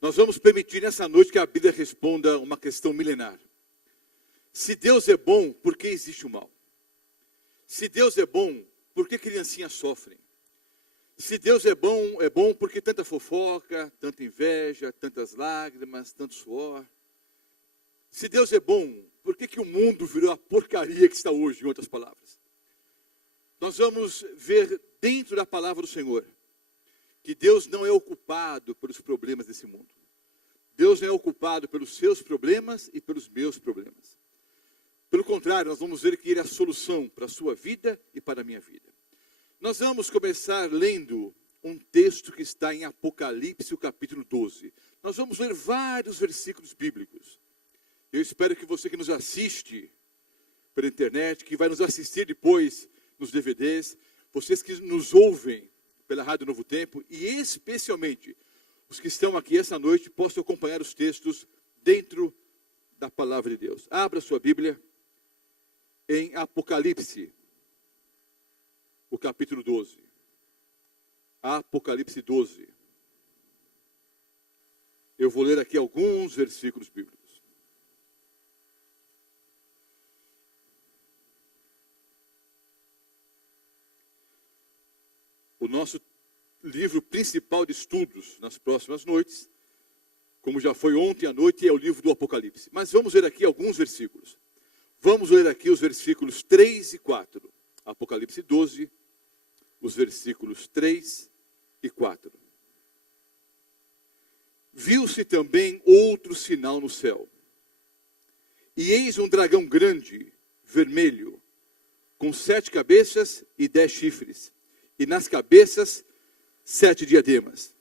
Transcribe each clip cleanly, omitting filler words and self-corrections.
Nós vamos permitir nessa noite que a Bíblia responda uma questão milenar. Se Deus é bom, por que existe o mal? Se Deus é bom, por que criancinhas sofrem? Se Deus é bom porque tanta fofoca, tanta inveja, tantas lágrimas, tanto suor? Se Deus é bom, por que o mundo virou a porcaria que está hoje, em outras palavras? Nós vamos ver dentro da palavra do Senhor que Deus não é ocupado pelos problemas desse mundo. Deus não é ocupado pelos seus problemas e pelos meus problemas. Pelo contrário, nós vamos ver que Ele é a solução para a sua vida e para a minha vida. Nós vamos começar lendo um texto que está em Apocalipse, o capítulo 12. Nós vamos ler vários versículos bíblicos. Eu espero que você que nos assiste pela internet, que vai nos assistir depois nos DVDs, vocês que nos ouvem pela Rádio Novo Tempo, e especialmente os que estão aqui essa noite, possam acompanhar os textos dentro da palavra de Deus. Abra sua Bíblia em Apocalipse, o capítulo 12. Apocalipse 12. Eu vou ler aqui alguns versículos bíblicos. O nosso livro principal de estudos nas próximas noites, como já foi ontem à noite, é o livro do Apocalipse. Mas vamos ler aqui alguns versículos. Vamos ler aqui os versículos 3 e 4. Apocalipse 12, os versículos 3 e 4. Viu-se também outro sinal no céu. E eis um dragão grande, vermelho, com 7 cabeças e 10 chifres. E nas cabeças 7 diademas.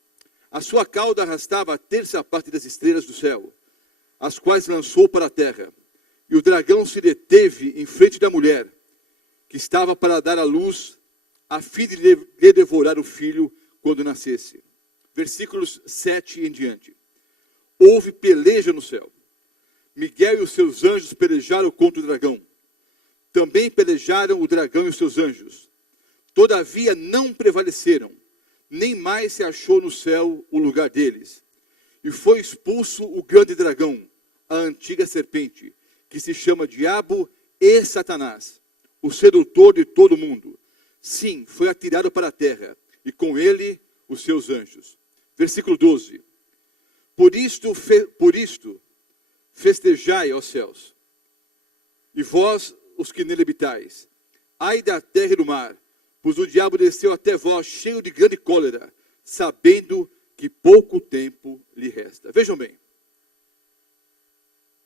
A sua cauda arrastava a terça parte das estrelas do céu, as quais lançou para a terra. E o dragão se deteve em frente da mulher, que estava para dar à luz, a fim de lhe devorar o filho quando nascesse. Versículos 7 em diante. Houve peleja no céu. Miguel e os seus anjos pelejaram contra o dragão. Também pelejaram o dragão e os seus anjos. Todavia não prevaleceram, nem mais se achou no céu o lugar deles. E foi expulso o grande dragão, a antiga serpente, que se chama Diabo e Satanás, o sedutor de todo mundo. Sim, foi atirado para a terra, e com ele os seus anjos. Versículo 12. Por isto festejai, ó céus, e vós, os que nele habitais. Ai da terra e do mar, pois o diabo desceu até vós, cheio de grande cólera, sabendo que pouco tempo lhe resta. Vejam bem.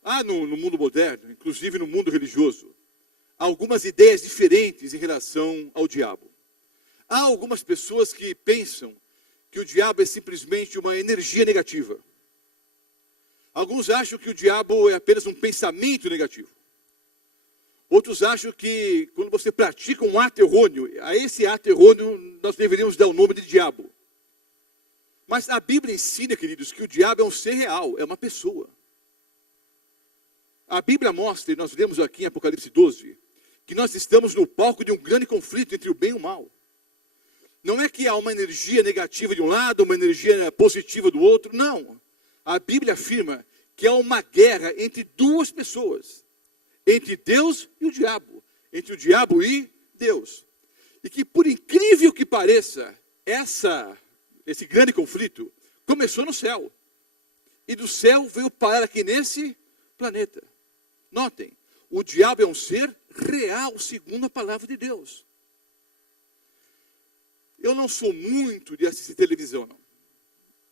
Há no mundo moderno, inclusive no mundo religioso, algumas ideias diferentes em relação ao diabo. Há algumas pessoas que pensam que o diabo é simplesmente uma energia negativa. Alguns acham que o diabo é apenas um pensamento negativo. Outros acham que quando você pratica um ato errôneo, a esse ato errôneo nós deveríamos dar o nome de diabo. Mas a Bíblia ensina, queridos, que o diabo é um ser real, é uma pessoa. A Bíblia mostra, e nós lemos aqui em Apocalipse 12, que nós estamos no palco de um grande conflito entre o bem e o mal. Não é que há uma energia negativa de um lado, uma energia positiva do outro, não. A Bíblia afirma que há uma guerra entre duas pessoas. Entre Deus e o diabo. Entre o diabo e Deus. E que, por incrível que pareça, esse grande conflito começou no céu. E do céu veio parar aqui nesse planeta. Notem, o diabo é um ser real, segundo a palavra de Deus. Eu não sou muito de assistir televisão, não.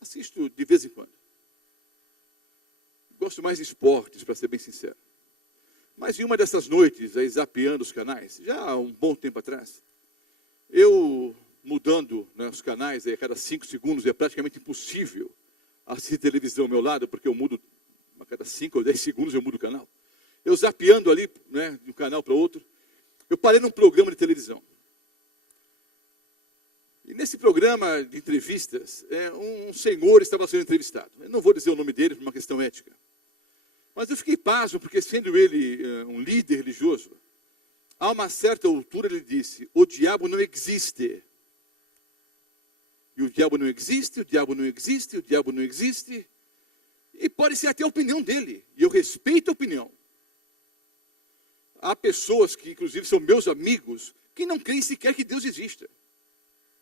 Assisto de vez em quando. Gosto mais de esportes, para ser bem sincero. Mas em uma dessas noites, aí zapeando os canais, já há um bom tempo atrás, eu mudando, né, os canais, aí a cada 5 segundos, é praticamente impossível assistir televisão ao meu lado, porque eu mudo, a cada 5 ou 10 segundos eu mudo o canal. Eu zapeando ali, né, de um canal para outro, eu parei num programa de televisão. E nesse programa de entrevistas, um senhor estava sendo entrevistado. Eu não vou dizer o nome dele por uma questão ética. Mas eu fiquei pasmo, porque sendo ele um líder religioso, a uma certa altura ele disse, o diabo não existe. E o diabo não existe, o diabo não existe, o diabo não existe. E pode ser até a opinião dele, e eu respeito a opinião. Há pessoas que, inclusive, são meus amigos, que não creem sequer que Deus exista.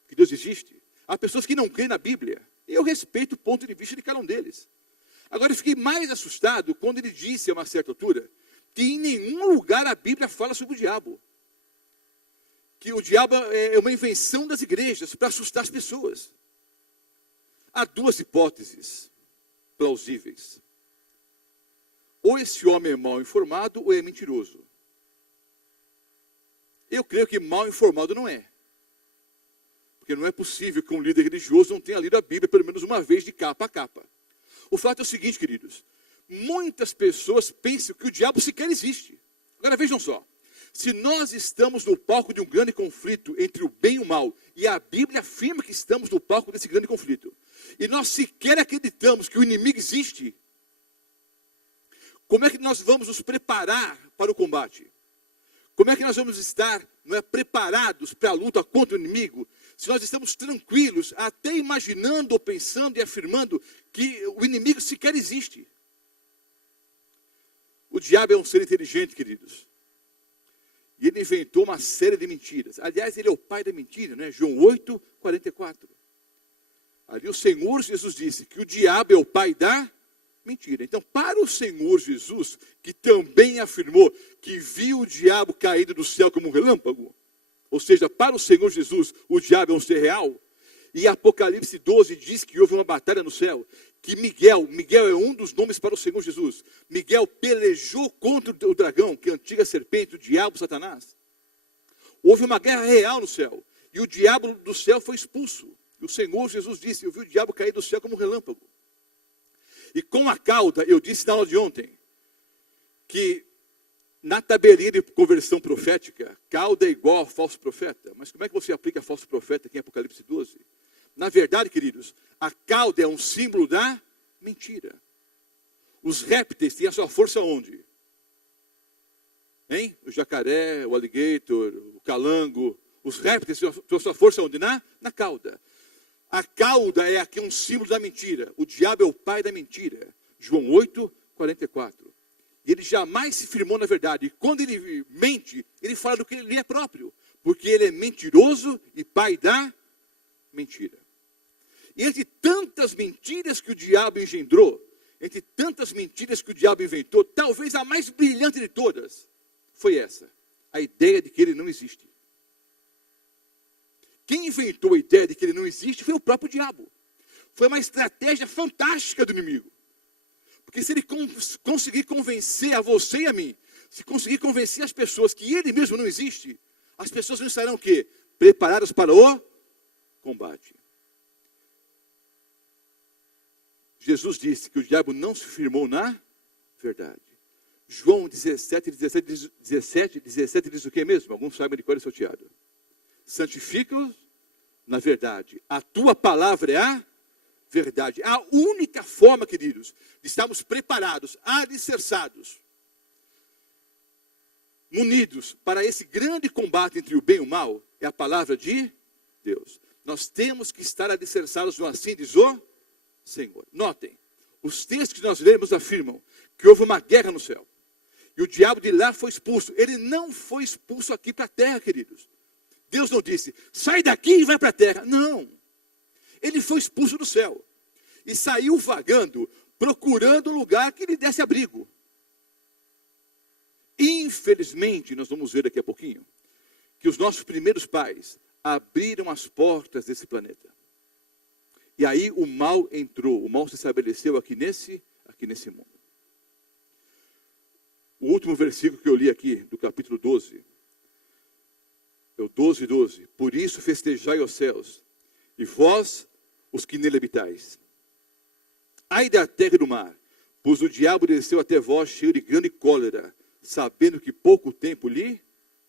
Que Deus existe. Há pessoas que não creem na Bíblia, e eu respeito o ponto de vista de cada um deles. Agora, eu fiquei mais assustado quando ele disse, a uma certa altura, que em nenhum lugar a Bíblia fala sobre o diabo. Que o diabo é uma invenção das igrejas para assustar as pessoas. Há duas hipóteses plausíveis. Ou esse homem é mal informado ou é mentiroso. Eu creio que mal informado não é. Porque não é possível que um líder religioso não tenha lido a Bíblia pelo menos uma vez de capa a capa. O fato é o seguinte, queridos. Muitas pessoas pensam que o diabo sequer existe. Agora vejam só. Se nós estamos no palco de um grande conflito entre o bem e o mal, e a Bíblia afirma que estamos no palco desse grande conflito, e nós sequer acreditamos que o inimigo existe, como é que nós vamos nos preparar para o combate? Como é que nós vamos estar preparados para a luta contra o inimigo, se nós estamos tranquilos, até imaginando ou pensando e afirmando que o inimigo sequer existe? O diabo é um ser inteligente, queridos. E ele inventou uma série de mentiras. Aliás, ele é o pai da mentira, né? João 8, 44. Ali o Senhor Jesus disse que o diabo é o pai da mentira. Então, para o Senhor Jesus, que também afirmou que viu o diabo caído do céu como um relâmpago, ou seja, para o Senhor Jesus, o diabo é um ser real, e Apocalipse 12 diz que houve uma batalha no céu, que Miguel é um dos nomes para o Senhor Jesus. Miguel pelejou contra o dragão, que é a antiga serpente, o diabo, Satanás. Houve uma guerra real no céu, e o diabo do céu foi expulso. E o Senhor Jesus disse, eu vi o diabo cair do céu como um relâmpago. E com a cauda, eu disse na aula de ontem, que na tabelinha de conversão profética, cauda é igual a falso profeta. Mas como é que você aplica falso profeta aqui em Apocalipse 12? Na verdade, queridos, a cauda é um símbolo da mentira. Os répteis têm a sua força onde? Hein? O jacaré, o alligator, o calango. Os répteis têm a sua força onde? Na cauda. A cauda é aqui um símbolo da mentira. O diabo é o pai da mentira. João 8, 44. E ele jamais se firmou na verdade. E quando ele mente, ele fala do que ele é próprio. Porque ele é mentiroso e pai da mentira. E entre tantas mentiras que o diabo engendrou, entre tantas mentiras que o diabo inventou, talvez a mais brilhante de todas foi essa. A ideia de que ele não existe. Quem inventou a ideia de que ele não existe foi o próprio diabo. Foi uma estratégia fantástica do inimigo. Porque se ele conseguir convencer a você e a mim, se conseguir convencer as pessoas que ele mesmo não existe, as pessoas não estarão o quê? Preparadas para o combate. Jesus disse que o diabo não se firmou na verdade. João 17 diz o que mesmo? Alguns sabem de cor e salteado. Santifica-os na verdade. A tua palavra é a verdade. A única forma, queridos, de estarmos preparados, alicerçados, munidos para esse grande combate entre o bem e o mal, é a palavra de Deus. Nós temos que estar alicerçados no assim diz o Senhor. Notem, os textos que nós lemos afirmam que houve uma guerra no céu. E o diabo de lá foi expulso. Ele não foi expulso aqui para a terra, queridos. Deus não disse, sai daqui e vai para a terra. Não. Ele foi expulso do céu. E saiu vagando, procurando um lugar que lhe desse abrigo. Infelizmente, nós vamos ver daqui a pouquinho, que os nossos primeiros pais abriram as portas desse planeta. E aí o mal entrou, o mal se estabeleceu aqui nesse mundo. O último versículo que eu li aqui, do capítulo 12, é o 12. Por isso festejai os céus, e vós, os que nele habitais. Ai da terra e do mar, pois o diabo desceu até vós cheio de grande cólera, sabendo que pouco tempo lhe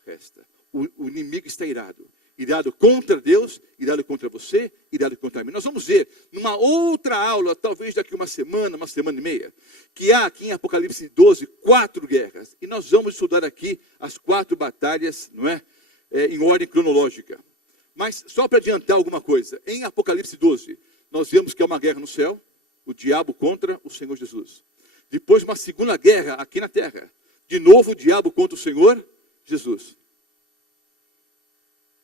resta. O inimigo está irado. Irado contra Deus, irado contra você, irado contra mim. Nós vamos ver numa outra aula, talvez daqui uma semana e meia, que há aqui em Apocalipse 12, 4 guerras. E nós vamos estudar aqui as 4 batalhas, não é? Em ordem cronológica. Mas só para adiantar alguma coisa, em Apocalipse 12, nós vemos que há uma guerra no céu, o diabo contra o Senhor Jesus. Depois uma segunda guerra aqui na terra. De novo o diabo contra o Senhor Jesus.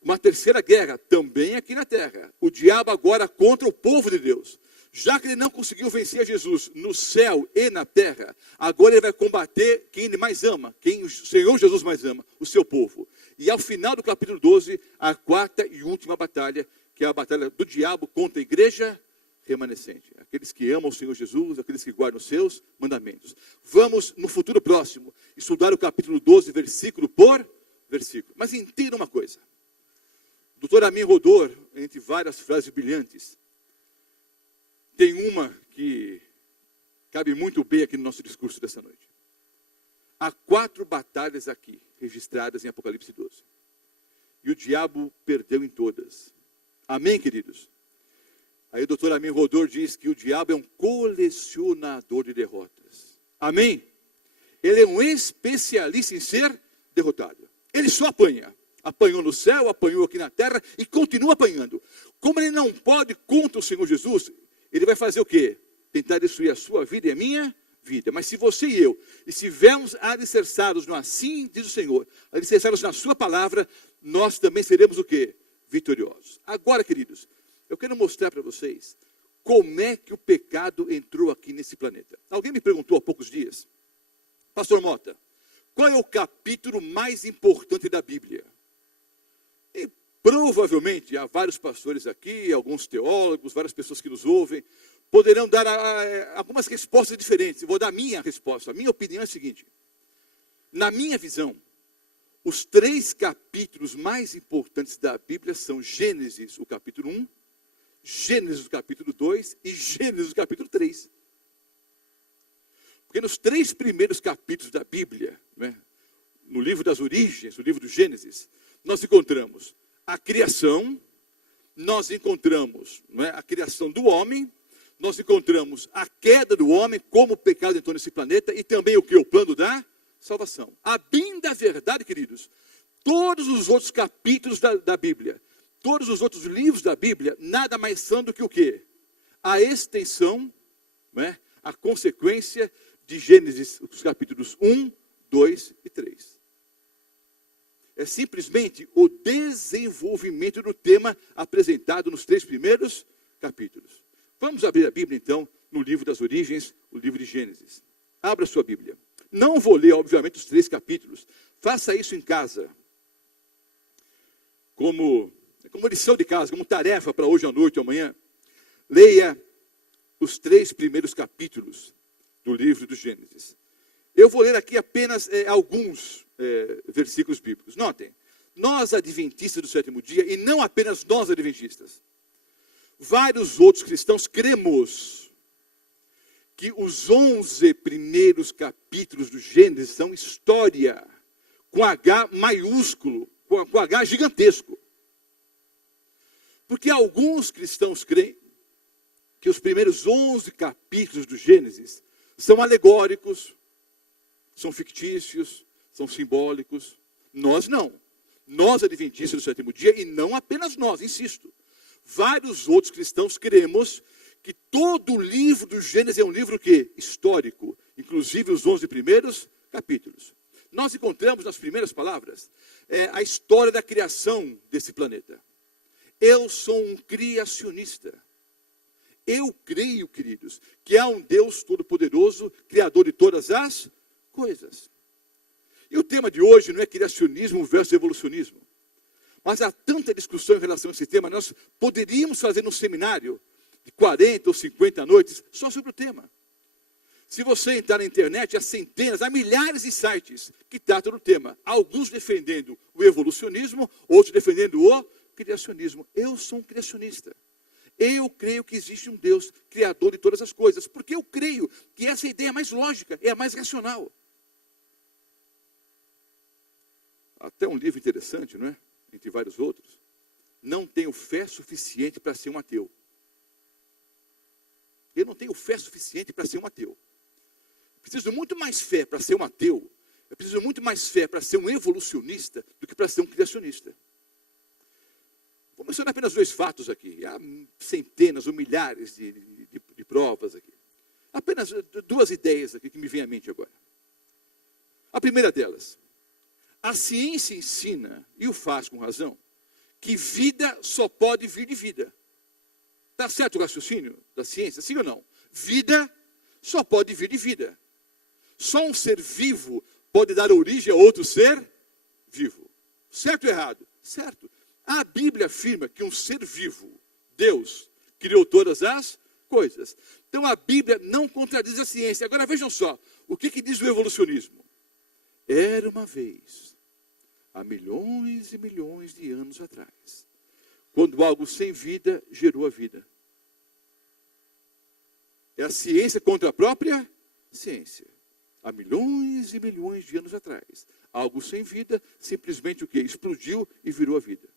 Uma terceira guerra também aqui na terra. O diabo agora contra o povo de Deus. Já que ele não conseguiu vencer Jesus no céu e na terra, agora ele vai combater quem ele mais ama, quem o Senhor Jesus mais ama, o seu povo. E ao final do capítulo 12, a quarta e última batalha, que é a batalha do diabo contra a igreja remanescente. Aqueles que amam o Senhor Jesus, aqueles que guardam os seus mandamentos. Vamos, no futuro próximo, estudar o capítulo 12, versículo por versículo. Mas entenda uma coisa. O Dr. Amin Rodor, entre várias frases brilhantes, tem uma que cabe muito bem aqui no nosso discurso dessa noite. Há 4 batalhas aqui, registradas em Apocalipse 12. E o diabo perdeu em todas. Amém, queridos? Aí o doutor Amin Rodor diz que o diabo é um colecionador de derrotas. Amém? Ele é um especialista em ser derrotado. Ele só apanha. Apanhou no céu, apanhou aqui na terra e continua apanhando. Como ele não pode contra o Senhor Jesus, ele vai fazer o quê? Tentar destruir a sua vida e a minha vida. Mas se você e eu estivermos alicerçados no assim diz o Senhor, alicerçados na sua palavra, nós também seremos o quê? Vitoriosos. Agora, queridos, eu quero mostrar para vocês como é que o pecado entrou aqui nesse planeta. Alguém me perguntou há poucos dias, Pastor Mota, qual é o capítulo mais importante da Bíblia? E provavelmente há vários pastores aqui, alguns teólogos, várias pessoas que nos ouvem, poderão dar algumas respostas diferentes. Eu vou dar a minha resposta. A minha opinião é a seguinte. Na minha visão, os 3 capítulos mais importantes da Bíblia são Gênesis, o capítulo 1, Gênesis, o capítulo 2 e Gênesis, o capítulo 3. Porque nos 3 primeiros capítulos da Bíblia, né, no livro das origens, no livro do Gênesis, nós encontramos a criação, nós encontramos, não é, a criação do homem, nós encontramos a queda do homem, como o pecado entrou nesse planeta, e também o que? O plano da salvação. A bem da verdade, queridos, todos os outros capítulos da Bíblia, todos os outros livros da Bíblia, nada mais são do que o quê? A extensão, não é, a consequência de Gênesis, os capítulos 1, 2 e 3. É simplesmente o desenvolvimento do tema apresentado nos 3 primeiros capítulos. Vamos abrir a Bíblia, então, no livro das origens, o livro de Gênesis. Abra sua Bíblia. Não vou ler, obviamente, os 3 capítulos. Faça isso em casa. Como lição de casa, como tarefa para hoje à noite ou amanhã. Leia os 3 primeiros capítulos do livro do Gênesis. Eu vou ler aqui apenas alguns versículos bíblicos. Notem, nós adventistas do 7º dia, e não apenas nós adventistas, vários outros cristãos cremos que os 11 primeiros capítulos do Gênesis são história, com H maiúsculo, com H gigantesco. Porque alguns cristãos creem que os primeiros 11 capítulos do Gênesis são alegóricos, são fictícios, são simbólicos. Nós não. Nós, adventistas do 7º dia, e não apenas nós, insisto. Vários outros cristãos cremos que todo o livro do Gênesis é um livro que? Histórico. Inclusive os 11 primeiros capítulos. Nós encontramos nas primeiras palavras a história da criação desse planeta. Eu sou um criacionista. Eu creio, queridos, que há um Deus todo-poderoso, criador de todas as coisas. E o tema de hoje não é criacionismo versus evolucionismo. Mas há tanta discussão em relação a esse tema, nós poderíamos fazer um seminário de 40 ou 50 noites só sobre o tema. Se você entrar na internet, há centenas, há milhares de sites que tratam do tema. Alguns defendendo o evolucionismo, outros defendendo o criacionismo. Eu sou um criacionista. Eu creio que existe um Deus criador de todas as coisas, porque eu creio que essa é a ideia mais lógica, é a mais racional. Até um livro interessante, não é? Entre vários outros. Não tenho fé suficiente para ser um ateu. Eu não tenho fé suficiente para ser um ateu. Preciso muito mais fé para ser um ateu. Eu preciso muito mais fé para ser um evolucionista do que para ser um criacionista. Vou mencionar apenas 2 fatos aqui. Há centenas ou milhares de provas aqui. apenas duas ideias aqui que me vêm à mente agora. A primeira delas, a ciência ensina, e o faz com razão, que vida só pode vir de vida. Está certo o raciocínio da ciência? Sim ou não? Vida só pode vir de vida. Só um ser vivo pode dar origem a outro ser vivo. Certo ou errado? Certo. A Bíblia afirma que um ser vivo, Deus, criou todas as coisas. Então a Bíblia não contradiz a ciência. Agora vejam só, o que diz o evolucionismo? Era uma vez, há milhões e milhões de anos atrás, quando algo sem vida gerou a vida. É a ciência contra a própria ciência. Há milhões e milhões de anos atrás, algo sem vida, simplesmente o quê? Explodiu e virou a vida.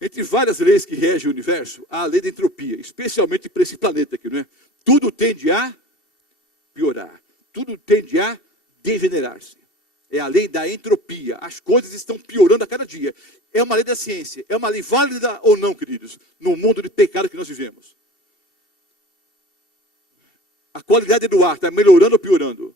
Entre várias leis que regem o universo, há a lei da entropia, especialmente para esse planeta aqui, não é? Tudo tende a piorar, tudo tende a degenerar-se. É a lei da entropia. As coisas estão piorando a cada dia. É uma lei da ciência. É uma lei válida ou não, queridos, no mundo de pecado que nós vivemos. A qualidade do ar está melhorando ou piorando?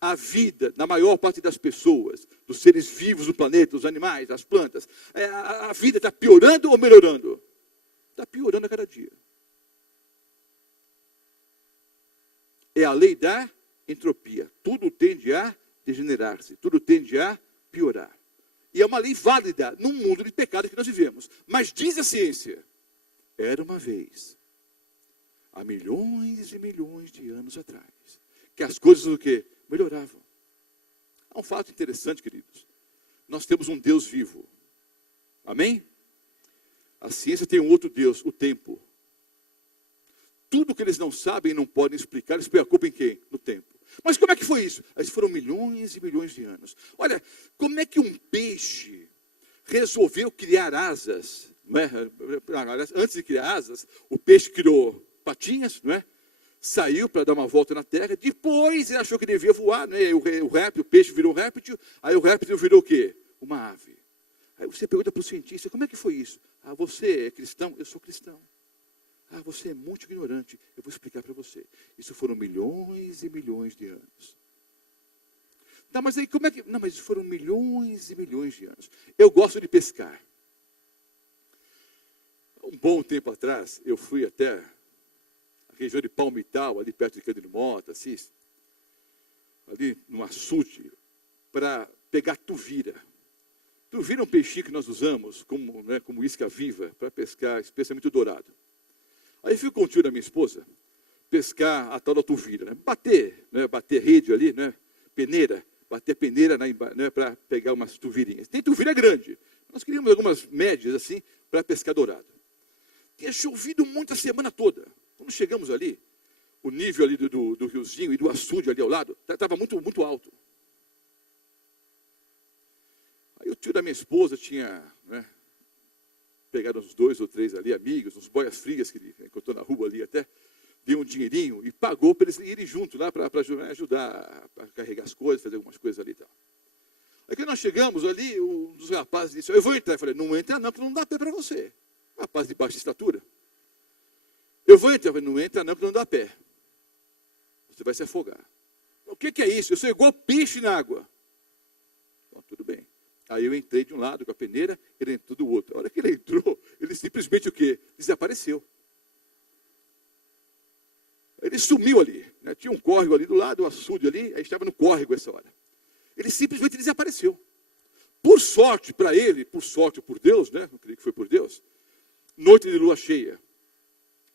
A vida, na maior parte das pessoas, dos seres vivos do planeta, os animais, as plantas, a vida está piorando ou melhorando? Está piorando a cada dia. É a lei da entropia. Tudo tende a degenerar-se, tudo tende a piorar. E é uma lei válida num mundo de pecado que nós vivemos. Mas diz a ciência, era uma vez, há milhões e milhões de anos atrás, que as coisas do quê? Melhoravam. Há um fato interessante, queridos. Nós temos um Deus vivo. Amém? A ciência tem um outro Deus, o tempo. Tudo que eles não sabem e não podem explicar, eles põem a culpa em quem? No tempo. Mas como é que foi isso? Aí foram milhões e milhões de anos. Olha, como é que um peixe resolveu criar asas? Não é? Antes de criar asas, o peixe criou patinhas, não é? Saiu para dar uma volta na terra, depois ele achou que devia voar, né? O peixe virou um réptil, aí o réptil virou o quê? Uma ave. Aí você pergunta para o cientista, como é que foi isso? Ah, você é cristão? Eu sou cristão. Ah, você é muito ignorante. Eu vou explicar para você. Isso foram milhões e milhões de anos. Tá, mas aí como é que... Não, mas isso foram milhões e milhões de anos. Eu gosto de pescar. Um bom tempo atrás, eu fui até a região de Palmital, ali perto de Cândido Mota, Assis, ali no açude, para pegar tuvira. Tuvira é um peixinho que nós usamos como, né, como isca viva para pescar, especialmente o dourado. Aí fui com o tio da minha esposa pescar a tal da tuvira, né? Bater rede ali, né? Bater peneira né, para pegar umas tuvirinhas. Tem tuvira grande. Nós queríamos algumas médias assim para pescar dourado. Tinha chovido muito a semana toda. Quando chegamos ali, o nível ali do riozinho e do açude ali ao lado estava muito, muito alto. Aí o tio da minha esposa tinha, né, pegado uns 2 ou 3 ali, amigos, uns boias frias que ele encontrou na rua ali até, deu um dinheirinho e pagou para eles irem junto lá para ajudar a carregar as coisas, fazer algumas coisas ali e tal. Aí quando nós chegamos ali, um dos rapazes disse, eu vou entrar. Eu falei, não entra não, porque não dá pé para você. Um rapaz de baixa estatura. Eu vou entrar. Eu falei, não entra não, porque não dá pé. Você vai se afogar. O que é isso? Eu sou igual peixe na água. Então, tudo bem. Aí eu entrei de um lado com a peneira, ele entrou do outro. A hora que ele entrou, ele simplesmente o quê? Desapareceu. Ele sumiu ali, né? Tinha um córrego ali do lado, um açude ali, aí estava no córrego essa hora. Ele simplesmente desapareceu. Por sorte para ele, por sorte ou por Deus, né? Não creio que foi por Deus, noite de lua cheia.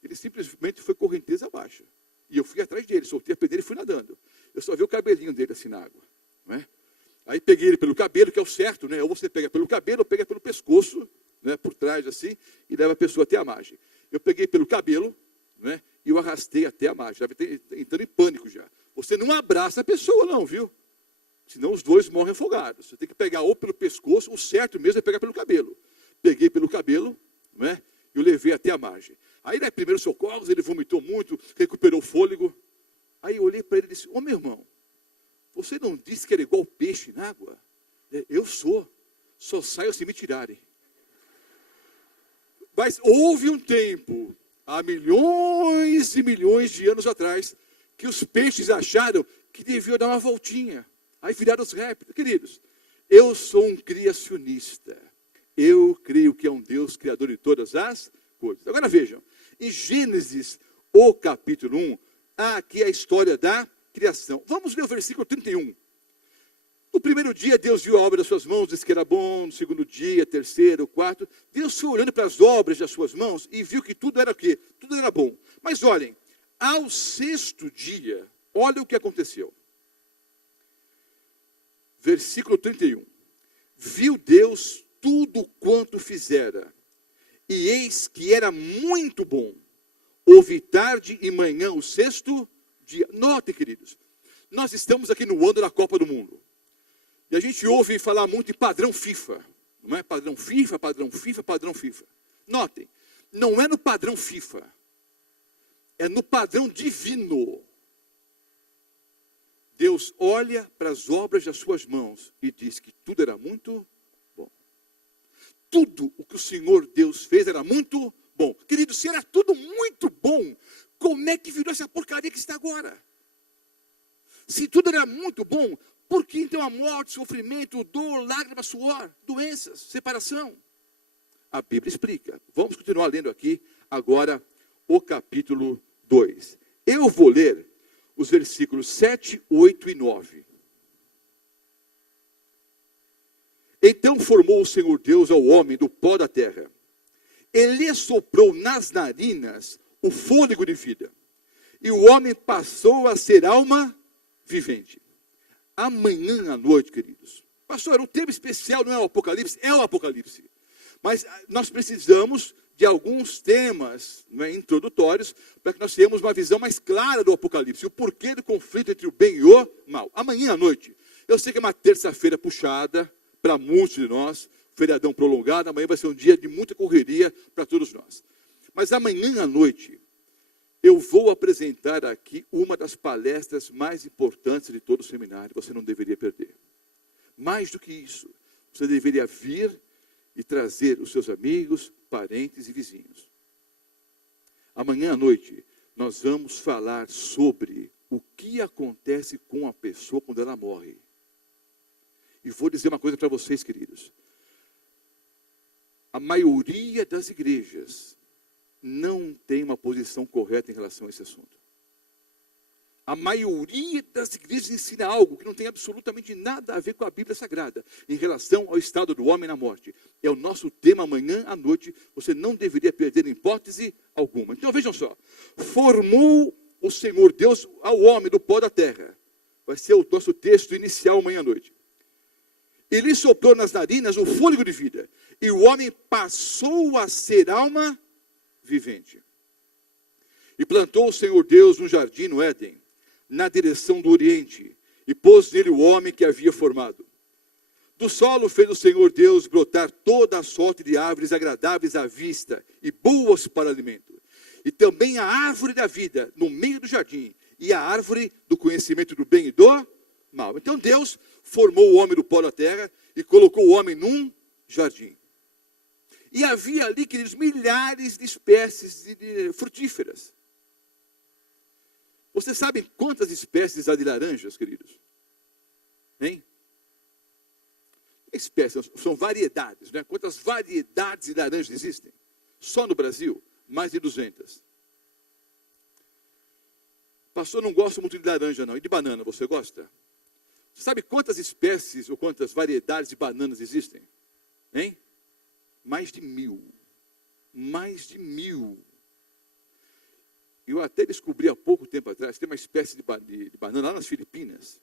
Ele simplesmente foi correnteza abaixo. E eu fui atrás dele, soltei a peneira e fui nadando. Eu só vi o cabelinho dele assim na água. Não é? Aí peguei ele pelo cabelo, que é o certo, né? Ou você pega pelo cabelo, ou pega pelo pescoço, né? Por trás assim, e leva a pessoa até a margem. Eu peguei pelo cabelo, né? E eu arrastei até a margem. Estava entrando em pânico já. Você não abraça a pessoa não, viu? Senão os dois morrem afogados. Você tem que pegar ou pelo pescoço, o certo mesmo é pegar pelo cabelo. Peguei pelo cabelo, né? E eu levei até a margem. Aí, né, primeiros socorros, ele vomitou muito, recuperou o fôlego. Aí eu olhei para ele e disse, ô meu irmão, você não disse que era igual peixe na água? Eu sou, só saio se me tirarem. Mas houve um tempo, há milhões 15 milhões de anos atrás, que os peixes acharam que deviam dar uma voltinha. Aí viraram os répteis. Queridos, eu sou um criacionista. Eu creio que é um Deus criador de todas as coisas. Agora vejam, em Gênesis, o capítulo 1, há aqui a história da criação. Vamos ler o versículo 31. No primeiro dia, Deus viu a obra das suas mãos, disse que era bom. No segundo dia, terceiro, quarto, Deus foi olhando para as obras das suas mãos e viu que tudo era o quê? Tudo era bom. Mas olhem, ao sexto dia, olha o que aconteceu. Versículo 31. Viu Deus tudo quanto fizera, e eis que era muito bom. Houve tarde e manhã o sexto dia. Notem, queridos, nós estamos aqui no ano da Copa do Mundo. E a gente ouve falar muito em padrão FIFA. Não é? Padrão FIFA, padrão FIFA, padrão FIFA. Notem, não é no padrão FIFA. É no padrão divino. Deus olha para as obras das suas mãos e diz que tudo era muito bom. Tudo o que o Senhor Deus fez era muito bom. Querido, se era tudo muito bom, como é que virou essa porcaria que está agora? Se tudo era muito bom, por que então a morte, sofrimento, dor, lágrimas, suor, doenças, separação? A Bíblia explica. Vamos continuar lendo aqui agora o capítulo 2. Eu vou ler os versículos 7, 8 e 9. Então formou o Senhor Deus ao homem do pó da terra. Ele soprou nas narinas o fôlego de vida. E o homem passou a ser alma vivente. Amanhã à noite, queridos. Pastor, o tema especial não é o Apocalipse? É o Apocalipse. Mas nós precisamos de alguns temas, não é, introdutórios, para que nós tenhamos uma visão mais clara do Apocalipse. O porquê do conflito entre o bem e o mal. Amanhã à noite. Eu sei que é uma terça-feira puxada para muitos de nós. Feriadão prolongado. Amanhã vai ser um dia de muita correria para todos nós. Mas amanhã à noite, eu vou apresentar aqui uma das palestras mais importantes de todo o seminário. Você não deveria perder. Mais do que isso, você deveria vir e trazer os seus amigos, parentes e vizinhos. Amanhã à noite, nós vamos falar sobre o que acontece com a pessoa quando ela morre. E vou dizer uma coisa para vocês, queridos. A maioria das igrejas não tem uma posição correta em relação a esse assunto. A maioria das igrejas ensina algo que não tem absolutamente nada a ver com a Bíblia Sagrada, em relação ao estado do homem na morte. É o nosso tema amanhã à noite, você não deveria perder em hipótese alguma. Então vejam só, formou o Senhor Deus ao homem do pó da terra. Vai ser o nosso texto inicial amanhã à noite. Ele soprou nas narinas o fôlego de vida, e o homem passou a ser alma vivente. E plantou o Senhor Deus um jardim no Éden, na direção do Oriente, e pôs nele o homem que havia formado. Do solo fez o Senhor Deus brotar toda a sorte de árvores agradáveis à vista e boas para alimento. E também a árvore da vida no meio do jardim, e a árvore do conhecimento do bem e do mal. Então Deus formou o homem do pó da terra e colocou o homem num jardim. E havia ali, queridos, milhares de espécies de frutíferas. Vocês sabem quantas espécies há de laranjas, queridos? Hein? Espécies, são variedades, né? Quantas variedades de laranjas existem? Só no Brasil, mais de 200. Pastor, não gosto muito de laranja não. E de banana, você gosta? Você sabe quantas espécies ou quantas variedades de bananas existem? Hein? Mais de 1000. Mais de 1000. Eu até descobri há pouco tempo atrás, tem uma espécie de banana lá nas Filipinas,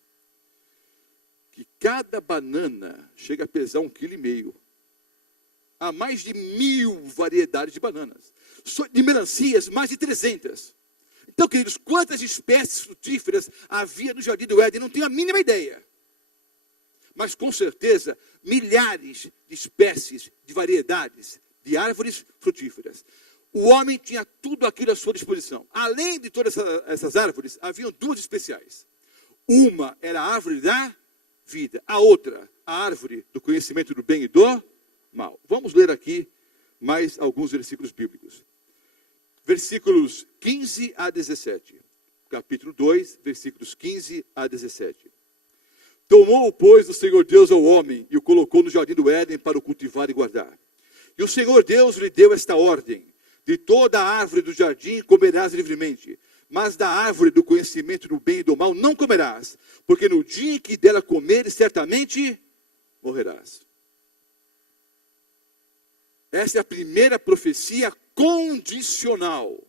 que cada banana chega a pesar 1,5 kg. Há mais de 1000 variedades de bananas. De melancias, mais de 300. Então, queridos, quantas espécies frutíferas havia no Jardim do Éden? Não tenho a mínima ideia. Mas, com certeza, milhares de espécies, de variedades, de árvores frutíferas. O homem tinha tudo aquilo à sua disposição. Além de todas essas árvores, haviam duas especiais. Uma era a árvore da vida. A outra, a árvore do conhecimento do bem e do mal. Vamos ler aqui mais alguns versículos bíblicos. versículos 15 a 17. Capítulo 2, versículos 15 a 17. Tomou, pois, o Senhor Deus ao homem e o colocou no jardim do Éden para o cultivar e guardar. E o Senhor Deus lhe deu esta ordem: de toda a árvore do jardim comerás livremente, mas da árvore do conhecimento do bem e do mal não comerás, porque no dia em que dela comeres, certamente morrerás. Essa é a primeira profecia condicional.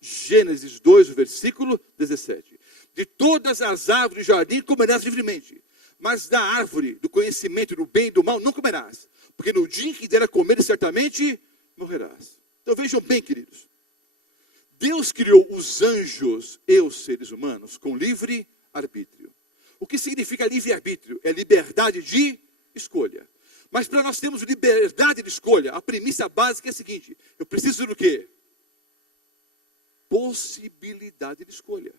Gênesis 2, versículo 17. De todas as árvores do jardim comerás livremente, mas da árvore do conhecimento do bem e do mal não comerás, porque no dia em que dela comeres, certamente morrerás. Então vejam bem, queridos. Deus criou os anjos e os seres humanos com livre arbítrio. O que significa livre-arbítrio? É liberdade de escolha. Mas para nós termos liberdade de escolha, a premissa básica é a seguinte: eu preciso do quê? Possibilidade de escolha.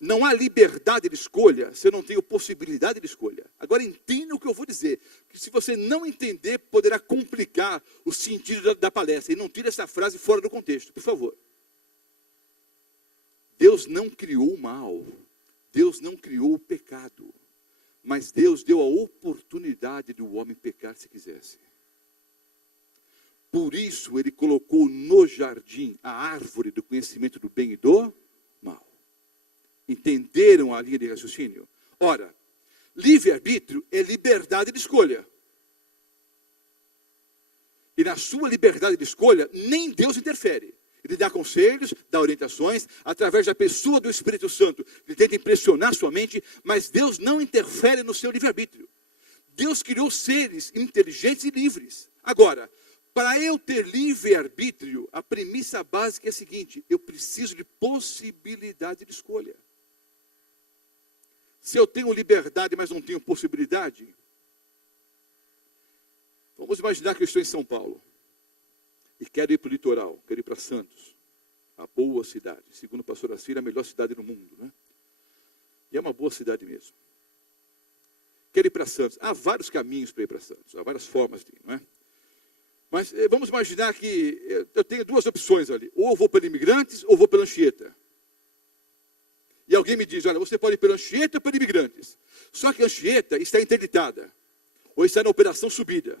Não há liberdade de escolha se eu não tenho possibilidade de escolha. Agora entenda o que eu vou dizer, que se você não entender, poderá complicar o sentido da palestra. E não tire essa frase fora do contexto, por favor. Deus não criou o mal. Deus não criou o pecado. Mas Deus deu a oportunidade do homem pecar se quisesse. Por isso ele colocou no jardim a árvore do conhecimento do bem e do mal. Entenderam a linha de raciocínio? Ora, livre-arbítrio é liberdade de escolha. E na sua liberdade de escolha, nem Deus interfere. Ele dá conselhos, dá orientações, através da pessoa do Espírito Santo. Ele tenta impressionar sua mente, mas Deus não interfere no seu livre-arbítrio. Deus criou seres inteligentes e livres. Agora, para eu ter livre-arbítrio, a premissa básica é a seguinte: eu preciso de possibilidade de escolha. Se eu tenho liberdade, mas não tenho possibilidade, vamos imaginar que eu estou em São Paulo e quero ir para o litoral, quero ir para Santos, a boa cidade, segundo o pastor Assir, a melhor cidade do mundo, né? E é uma boa cidade mesmo. Quero ir para Santos. Há vários caminhos para ir para Santos, há várias formas de ir, não é? Mas vamos imaginar que eu tenho duas opções ali: ou eu vou pela Imigrantes ou vou pela Anchieta. E alguém me diz: olha, você pode ir pela Anchieta ou pela Imigrantes. Só que a Anchieta está interditada, ou está na operação subida.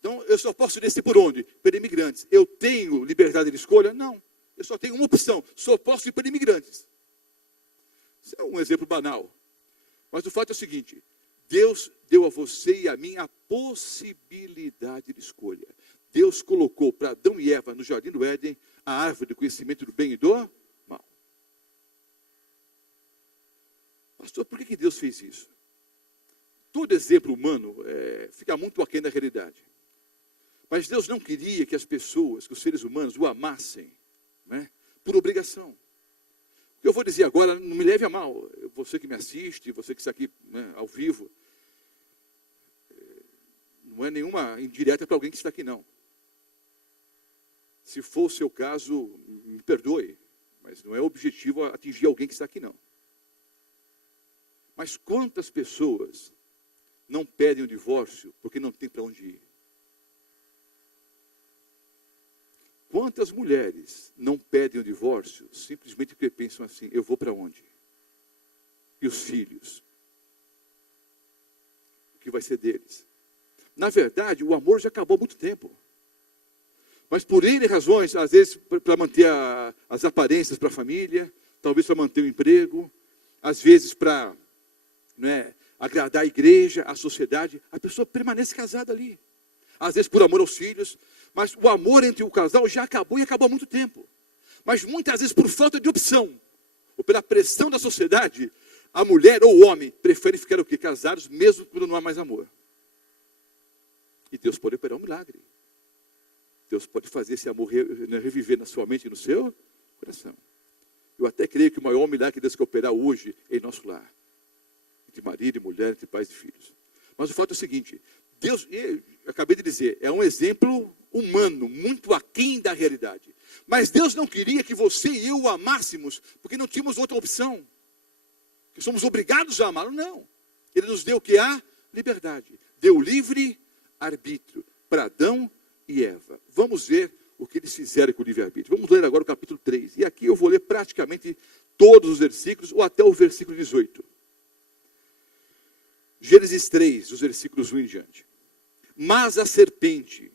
Então eu só posso descer por onde? Pela Imigrantes. Eu tenho liberdade de escolha? Não. Eu só tenho uma opção: só posso ir pela Imigrantes. Isso é um exemplo banal. Mas o fato é o seguinte: Deus deu a você e a mim a possibilidade de escolha. Deus colocou para Adão e Eva no jardim do Éden a árvore do conhecimento do bem e do mal. Pastor, por que Deus fez isso? Todo exemplo humano fica muito aquém da realidade. Mas Deus não queria que as pessoas, que os seres humanos o amassem, né, por obrigação. O que eu vou dizer agora, não me leve a mal. Você que me assiste, você que está aqui, né, ao vivo, não é nenhuma indireta para alguém que está aqui, não. Se for o seu caso, me perdoe, mas não é objetivo atingir alguém que está aqui, não. Mas quantas pessoas não pedem o divórcio porque não tem para onde ir? Quantas mulheres não pedem o divórcio simplesmente porque pensam assim: eu vou para onde? E os filhos? O que vai ser deles? Na verdade, o amor já acabou há muito tempo. Mas por N razões, às vezes para manter as aparências para a família, talvez para manter o emprego, às vezes para, né, agradar a igreja, a sociedade, a pessoa permanece casada ali. Às vezes por amor aos filhos, mas o amor entre o casal já acabou e acabou há muito tempo. Mas muitas vezes por falta de opção, ou pela pressão da sociedade, a mulher ou o homem preferem ficar o quê? Casados, mesmo quando não há mais amor. E Deus pode operar um milagre. Deus pode fazer esse amor reviver na sua mente e no seu coração. Eu até creio que o maior milagre que Deus quer operar hoje é em nosso lar. Entre marido e mulher, entre pais e filhos. Mas o fato é o seguinte: Deus, eu acabei de dizer, é um exemplo humano, muito aquém da realidade. Mas Deus não queria que você e eu o amássemos, porque não tínhamos outra opção. Que somos obrigados a amá-lo, não. Ele nos deu o que? A liberdade. Deu livre arbítrio para Adão e Eva. Vamos ver o que eles fizeram com o livre-arbítrio. Vamos ler agora o capítulo 3. E aqui eu vou ler praticamente todos os versículos, ou até o versículo 18. Gênesis 3, os versículos 1 em diante. Mas a serpente,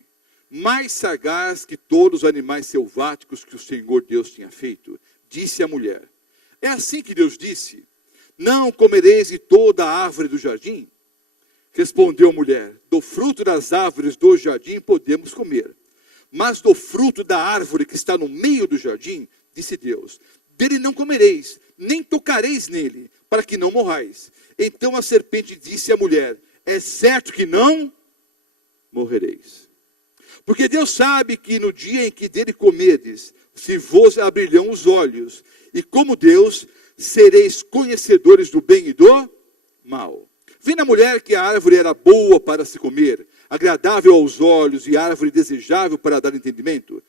mais sagaz que todos os animais selváticos que o Senhor Deus tinha feito, disse à mulher: é assim que Deus disse: não comereis de toda a árvore do jardim? Respondeu a mulher: do fruto das árvores do jardim podemos comer, mas do fruto da árvore que está no meio do jardim, disse Deus, dele não comereis, nem tocareis nele, para que não morrais. Então a serpente disse à mulher: é certo que não morrereis. Porque Deus sabe que no dia em que dele comerdes, se vos abrirão os olhos, e como Deus, sereis conhecedores do bem e do mal. Vendo a mulher que a árvore era boa para se comer, agradável aos olhos e árvore desejável para dar entendimento,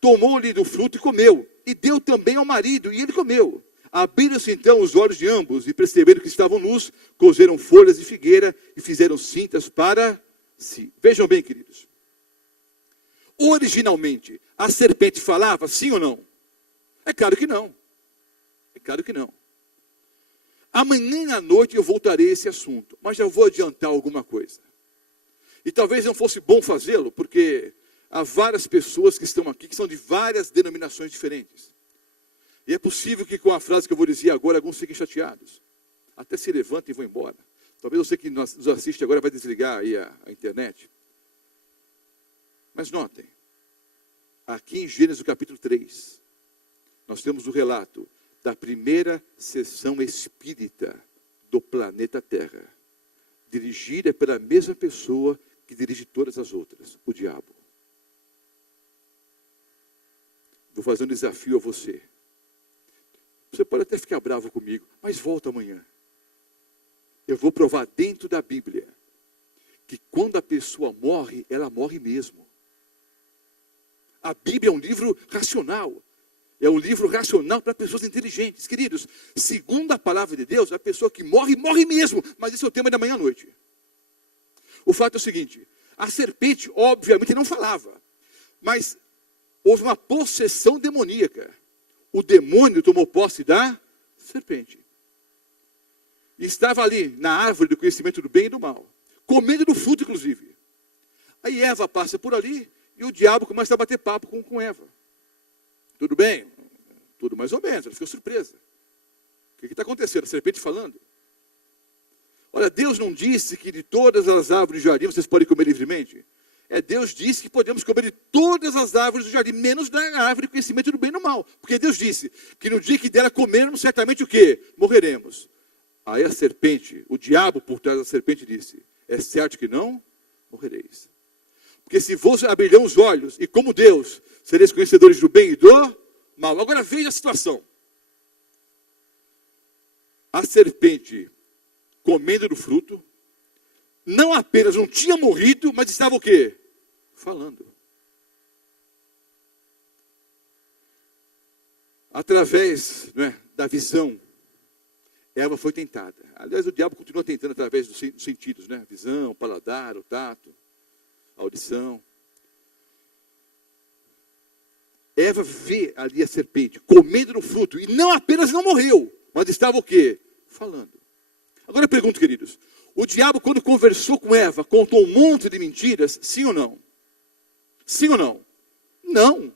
tomou-lhe do fruto e comeu, e deu também ao marido, e ele comeu. Abriram-se então os olhos de ambos, e perceberam que estavam nus, cozeram folhas de figueira, e fizeram cintas para si. Vejam bem, queridos. Originalmente, a serpente falava sim ou não? É claro que não. É claro que não. Amanhã à noite eu voltarei a esse assunto, mas já vou adiantar alguma coisa. E talvez não fosse bom fazê-lo, porque há várias pessoas que estão aqui, que são de várias denominações diferentes. E é possível que com a frase que eu vou dizer agora, alguns fiquem chateados. Até se levantem e vão embora. Talvez você que nos assiste agora vai desligar aí a internet. Mas notem, aqui em Gênesis capítulo 3, nós temos o relato da primeira sessão espírita do planeta Terra, dirigida pela mesma pessoa que dirige todas as outras, o diabo. Vou fazer um desafio a você. Você pode até ficar bravo comigo, mas volta amanhã. Eu vou provar dentro da Bíblia que quando a pessoa morre, ela morre mesmo. A Bíblia é um livro racional. É um livro racional para pessoas inteligentes. Queridos, segundo a palavra de Deus, a pessoa que morre, morre mesmo. Mas esse é o tema da manhã à noite. O fato é o seguinte: a serpente, obviamente, não falava. Mas houve uma possessão demoníaca. O demônio tomou posse da serpente. E estava ali, na árvore do conhecimento do bem e do mal. Comendo do fruto, inclusive. Aí Eva passa por ali e o diabo começa a bater papo com Eva. Tudo bem? Tudo mais ou menos. Ela ficou surpresa. O que está acontecendo? A serpente falando. Olha, Deus não disse que de todas as árvores do jardim vocês podem comer livremente? Deus disse que podemos comer de todas as árvores do jardim, menos da árvore do conhecimento do bem e do mal. Porque Deus disse que no dia que dela comermos, certamente o quê? Morreremos. Aí a serpente, o diabo por trás da serpente disse: é certo que não morrereis. Porque se vos abrirão os olhos, e como Deus, sereis conhecedores do bem e do mal. Agora veja a situação. A serpente, comendo do fruto, não apenas não tinha morrido, mas estava o quê? Falando. Através, da visão, Eva foi tentada. Aliás, o diabo continua tentando através dos sentidos, Visão, o paladar, o tato, a audição. Eva vê ali a serpente comendo no fruto, e não apenas não morreu, mas estava o quê? Falando. Agora eu pergunto, queridos, o diabo quando conversou com Eva, contou um monte de mentiras, sim ou não? Sim ou não? Não.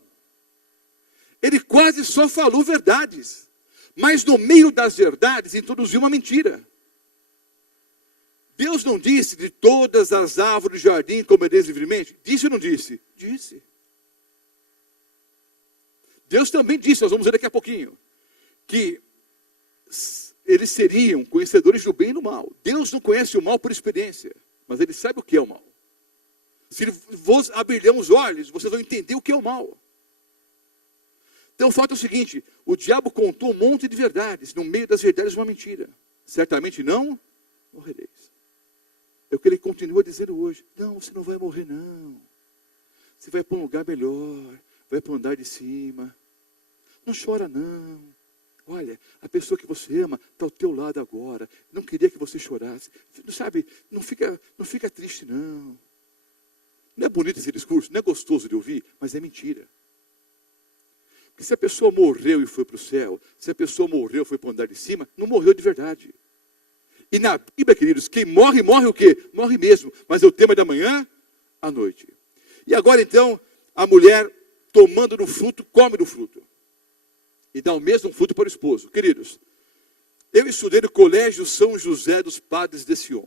Ele quase só falou verdades, mas no meio das verdades introduziu uma mentira. Deus não disse de todas as árvores do jardim comereis livremente? Disse ou não disse? Disse. Deus também disse, nós vamos ver daqui a pouquinho, que eles seriam conhecedores do bem e do mal. Deus não conhece o mal por experiência, mas Ele sabe o que é o mal. Se vos abrirão os olhos, vocês vão entender o que é o mal. Então o fato é o seguinte: o diabo contou um monte de verdades, no meio das verdades uma mentira. Certamente não morrereis. É o que ele continua dizendo hoje. Não, você não vai morrer não. Você vai para um lugar melhor, vai para o andar de cima. Não chora não. Olha, a pessoa que você ama está ao teu lado agora. Não queria que você chorasse. Não sabe, não fica triste não. Não é bonito esse discurso? Não é gostoso de ouvir? Mas é mentira. Porque se a pessoa morreu e foi para o céu, se a pessoa morreu e foi para o andar de cima, não morreu de verdade. E na Bíblia, queridos, quem morre, morre o quê? Morre mesmo. Mas é o tema da manhã à noite. E agora então, a mulher, tomando do fruto, come do fruto. E dá o mesmo fruto para o esposo. Queridos, eu estudei no Colégio São José dos Padres de Sion,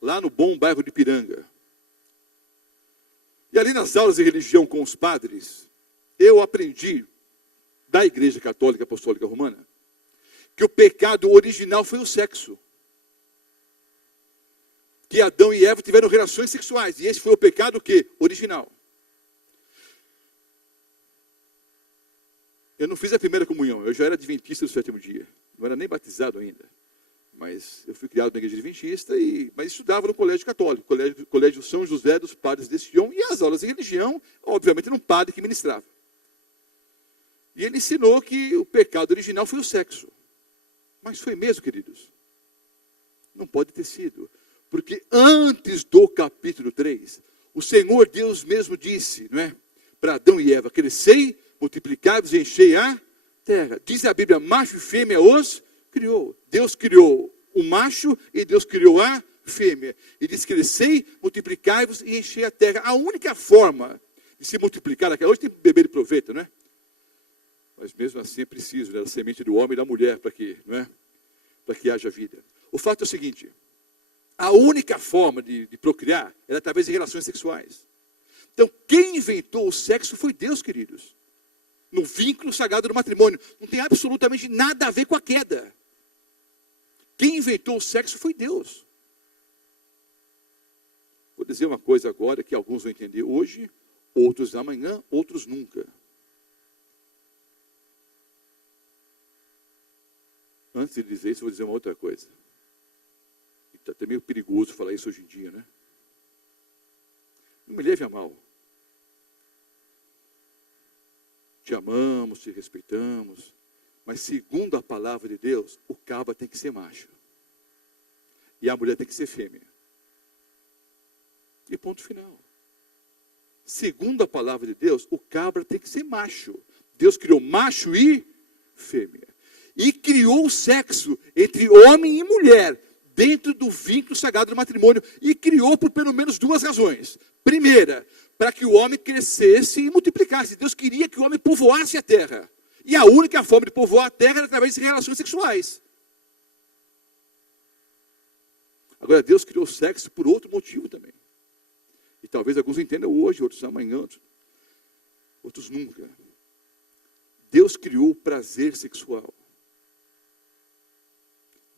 lá no bom bairro de Piranga. E ali nas aulas de religião com os padres, eu aprendi da Igreja Católica Apostólica Romana que o pecado original foi o sexo. Que Adão e Eva tiveram relações sexuais. E esse foi o pecado o quê? Original. Eu não fiz a primeira comunhão. Eu já era adventista do sétimo dia. Não era nem batizado ainda. Mas eu fui criado na igreja adventista, mas estudava no colégio católico. Colégio São José dos Padres de Sion. E as aulas de religião, obviamente, era um padre que ministrava. E ele ensinou que o pecado original foi o sexo. Mas foi mesmo, queridos? Não pode ter sido. Porque antes do capítulo 3, o Senhor Deus mesmo disse, não é? Para Adão e Eva, crescei, multiplicai-vos e enchei a terra. Diz a Bíblia, macho e fêmea os criou. Deus criou o macho e Deus criou a fêmea. E diz, crescei, multiplicai-vos e enchei a terra. A única forma de se multiplicar, hoje tem bebê de proveta, não é? Mas mesmo assim é preciso, né, da semente do homem e da mulher para que, não é? Para que haja vida. O fato é o seguinte, a única forma de procriar era através de relações sexuais. Então, quem inventou o sexo foi Deus, queridos. No vínculo sagrado do matrimônio. Não tem absolutamente nada a ver com a queda. Quem inventou o sexo foi Deus. Vou dizer uma coisa agora que alguns vão entender hoje, outros amanhã, outros nunca. Antes de dizer isso, eu vou dizer uma outra coisa. Está até meio perigoso falar isso hoje em dia, né? Não me leve a mal. Te amamos, te respeitamos, mas segundo a palavra de Deus, o cabra tem que ser macho. E a mulher tem que ser fêmea. E ponto final. Segundo a palavra de Deus, o cabra tem que ser macho. Deus criou macho e fêmea. E criou o sexo entre homem e mulher, dentro do vínculo sagrado do matrimônio, e criou por pelo menos duas razões. Primeira, para que o homem crescesse e multiplicasse. Deus queria que o homem povoasse a terra. E a única forma de povoar a terra era através de relações sexuais. Agora, Deus criou o sexo por outro motivo também. E talvez alguns entendam hoje, outros amanhã, outros nunca. Deus criou o prazer sexual.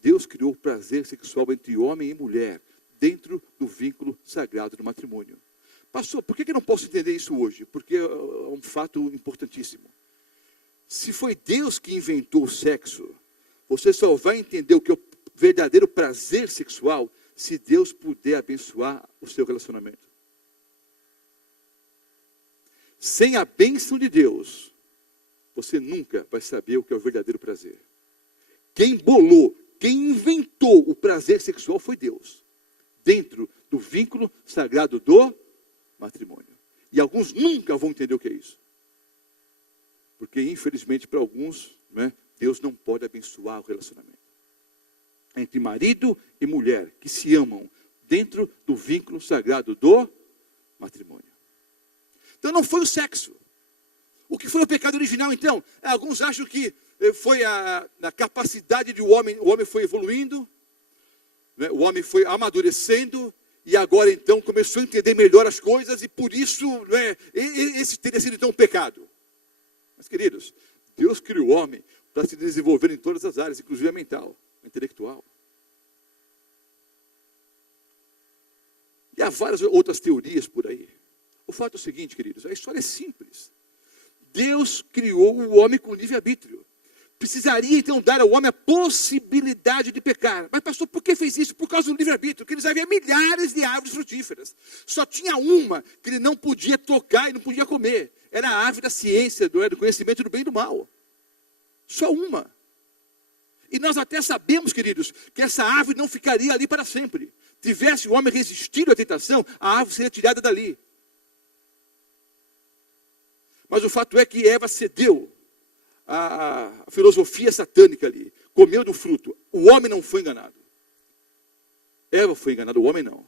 Deus criou o prazer sexual entre homem e mulher, dentro do vínculo sagrado do matrimônio. Pastor, por que eu não posso entender isso hoje? Porque é um fato importantíssimo. Se foi Deus que inventou o sexo, você só vai entender o que é o verdadeiro prazer sexual se Deus puder abençoar o seu relacionamento. Sem a bênção de Deus, você nunca vai saber o que é o verdadeiro prazer. Quem bolou, quem inventou o prazer sexual foi Deus, dentro do vínculo sagrado do matrimônio. E alguns nunca vão entender o que é isso. Porque, infelizmente, para alguns, né, Deus não pode abençoar o relacionamento. Entre marido e mulher, que se amam, dentro do vínculo sagrado do matrimônio. Então não foi o sexo. O que foi o pecado original, então? Alguns acham que foi a capacidade de o homem foi evoluindo, né, o homem foi amadurecendo, e agora então começou a entender melhor as coisas, e por isso, né, esse teria sido então um pecado. Mas queridos, Deus criou o homem para se desenvolver em todas as áreas, inclusive a mental, a intelectual. E há várias outras teorias por aí. O fato é o seguinte, queridos, a história é simples. Deus criou o homem com livre-arbítrio. Precisaria então dar ao homem a possibilidade de pecar. Mas pastor, por que fez isso? Por causa do livre-arbítrio, que eles haviam milhares de árvores frutíferas. Só tinha uma que ele não podia tocar e não podia comer. Era a árvore da ciência, do conhecimento do bem e do mal. Só uma. E nós até sabemos, queridos, que essa árvore não ficaria ali para sempre. Tivesse o homem resistido à tentação, a árvore seria tirada dali. Mas o fato é que Eva cedeu à filosofia satânica ali. Comeu do fruto. O homem não foi enganado. Eva foi enganada, o homem não.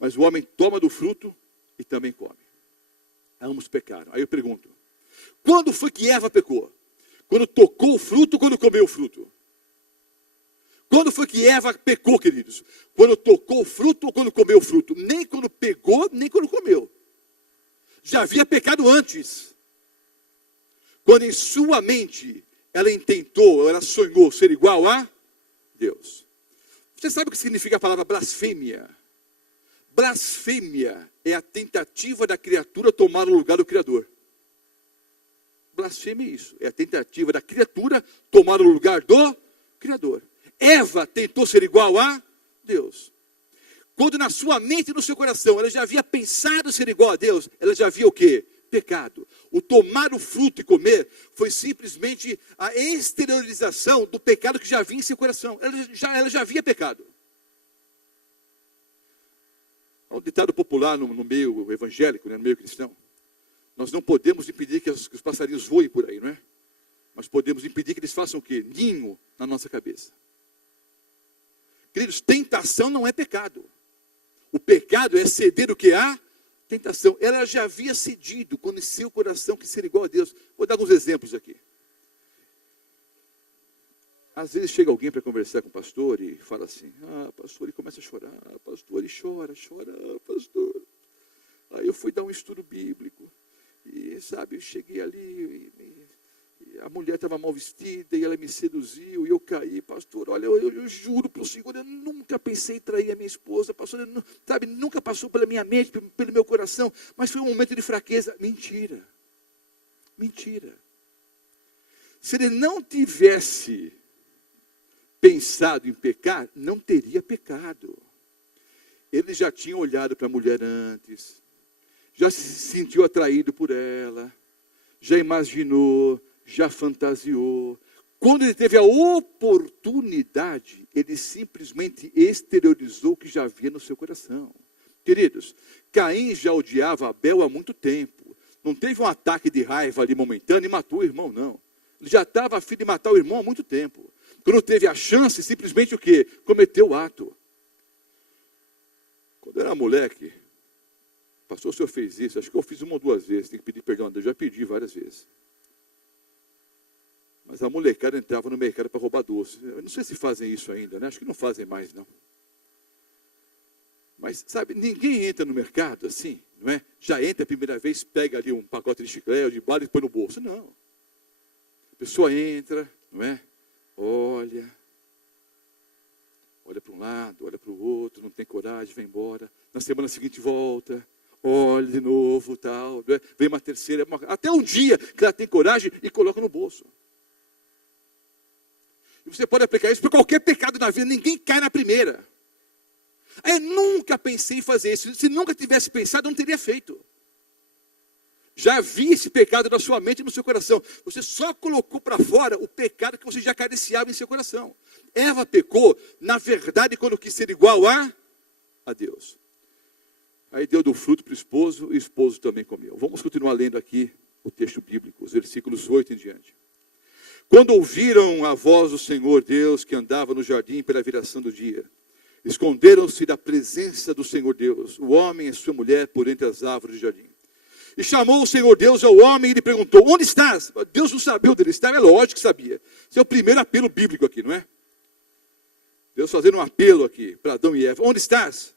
Mas o homem toma do fruto e também come. Ambos pecaram. Aí eu pergunto, quando foi que Eva pecou? Quando tocou o fruto ou quando comeu o fruto? Quando foi que Eva pecou, queridos? Quando tocou o fruto ou quando comeu o fruto? Nem quando pegou, nem quando comeu. Já havia pecado antes. Quando em sua mente ela intentou, ela sonhou ser igual a Deus. Você sabe o que significa a palavra blasfêmia? Blasfêmia é a tentativa da criatura tomar o lugar do Criador. Blasfêmia é isso, é a tentativa da criatura tomar o lugar do Criador. Eva tentou ser igual a Deus. Quando na sua mente e no seu coração ela já havia pensado ser igual a Deus, ela já havia o quê? Pecado. O tomar o fruto e comer foi simplesmente a exteriorização do pecado que já havia em seu coração. Ela já havia pecado. Há um ditado popular no meio evangélico, no meio cristão. Nós não podemos impedir que os passarinhos voem por aí, não é? Mas podemos impedir que eles façam o quê? Ninho na nossa cabeça. Queridos, tentação não é pecado. O pecado é ceder o que há? Tentação. Ela já havia cedido quando em seu coração quis ser igual a Deus. Vou dar alguns exemplos aqui. Às vezes chega alguém para conversar com o pastor e fala assim, pastor, e começa a chorar, pastor, e chora, pastor. Aí eu fui dar um estudo bíblico, e sabe, eu cheguei ali, e a mulher estava mal vestida, e ela me seduziu, e eu caí, pastor, olha, eu juro para o Senhor, eu nunca pensei em trair a minha esposa, pastor, sabe, nunca passou pela minha mente, pelo meu coração, mas foi um momento de fraqueza. Mentira. Se ele não tivesse pensado em pecar, não teria pecado. Ele já tinha olhado para a mulher antes, já se sentiu atraído por ela, já imaginou, já fantasiou. Quando ele teve a oportunidade, ele simplesmente exteriorizou o que já havia no seu coração. Queridos, Caim já odiava Abel há muito tempo. Não teve um ataque de raiva ali momentâneo e matou o irmão, não. Ele já estava a fim de matar o irmão há muito tempo. Quando teve a chance, simplesmente o quê? Cometeu o ato. Quando eu era moleque, pastor, o senhor fez isso? Acho que eu fiz uma ou duas vezes, tem que pedir perdão a Deus, já pedi várias vezes. Mas a molecada entrava no mercado para roubar doce. Eu não sei se fazem isso ainda, né? Acho que não fazem mais, não. Mas, sabe, ninguém entra no mercado assim, não é? Já entra a primeira vez, pega ali um pacote de chiclete, de bala e põe no bolso. Não. A pessoa entra, não é? Olha para um lado, olha para o outro, não tem coragem, vai embora. Na semana seguinte volta, olha de novo, tal, não é? Vem uma terceira, até um dia que ela tem coragem e coloca no bolso. E você pode aplicar isso para qualquer pecado na vida, ninguém cai na primeira. Eu nunca pensei em fazer isso, se nunca tivesse pensado, eu não teria feito. Já havia esse pecado na sua mente e no seu coração. Você só colocou para fora o pecado que você já acariciava em seu coração. Eva pecou, na verdade, quando quis ser igual a Deus. Aí deu do fruto para o esposo, e o esposo também comeu. Vamos continuar lendo aqui o texto bíblico, os versículos 8 em diante. Quando ouviram a voz do Senhor Deus, que andava no jardim pela viração do dia, esconderam-se da presença do Senhor Deus, o homem e sua mulher, por entre as árvores do jardim. E chamou o Senhor Deus ao homem e lhe perguntou, onde estás? Deus não sabia onde ele estava, é lógico que sabia. Esse é o primeiro apelo bíblico aqui, não é? Deus fazendo um apelo aqui para Adão e Eva. Onde estás?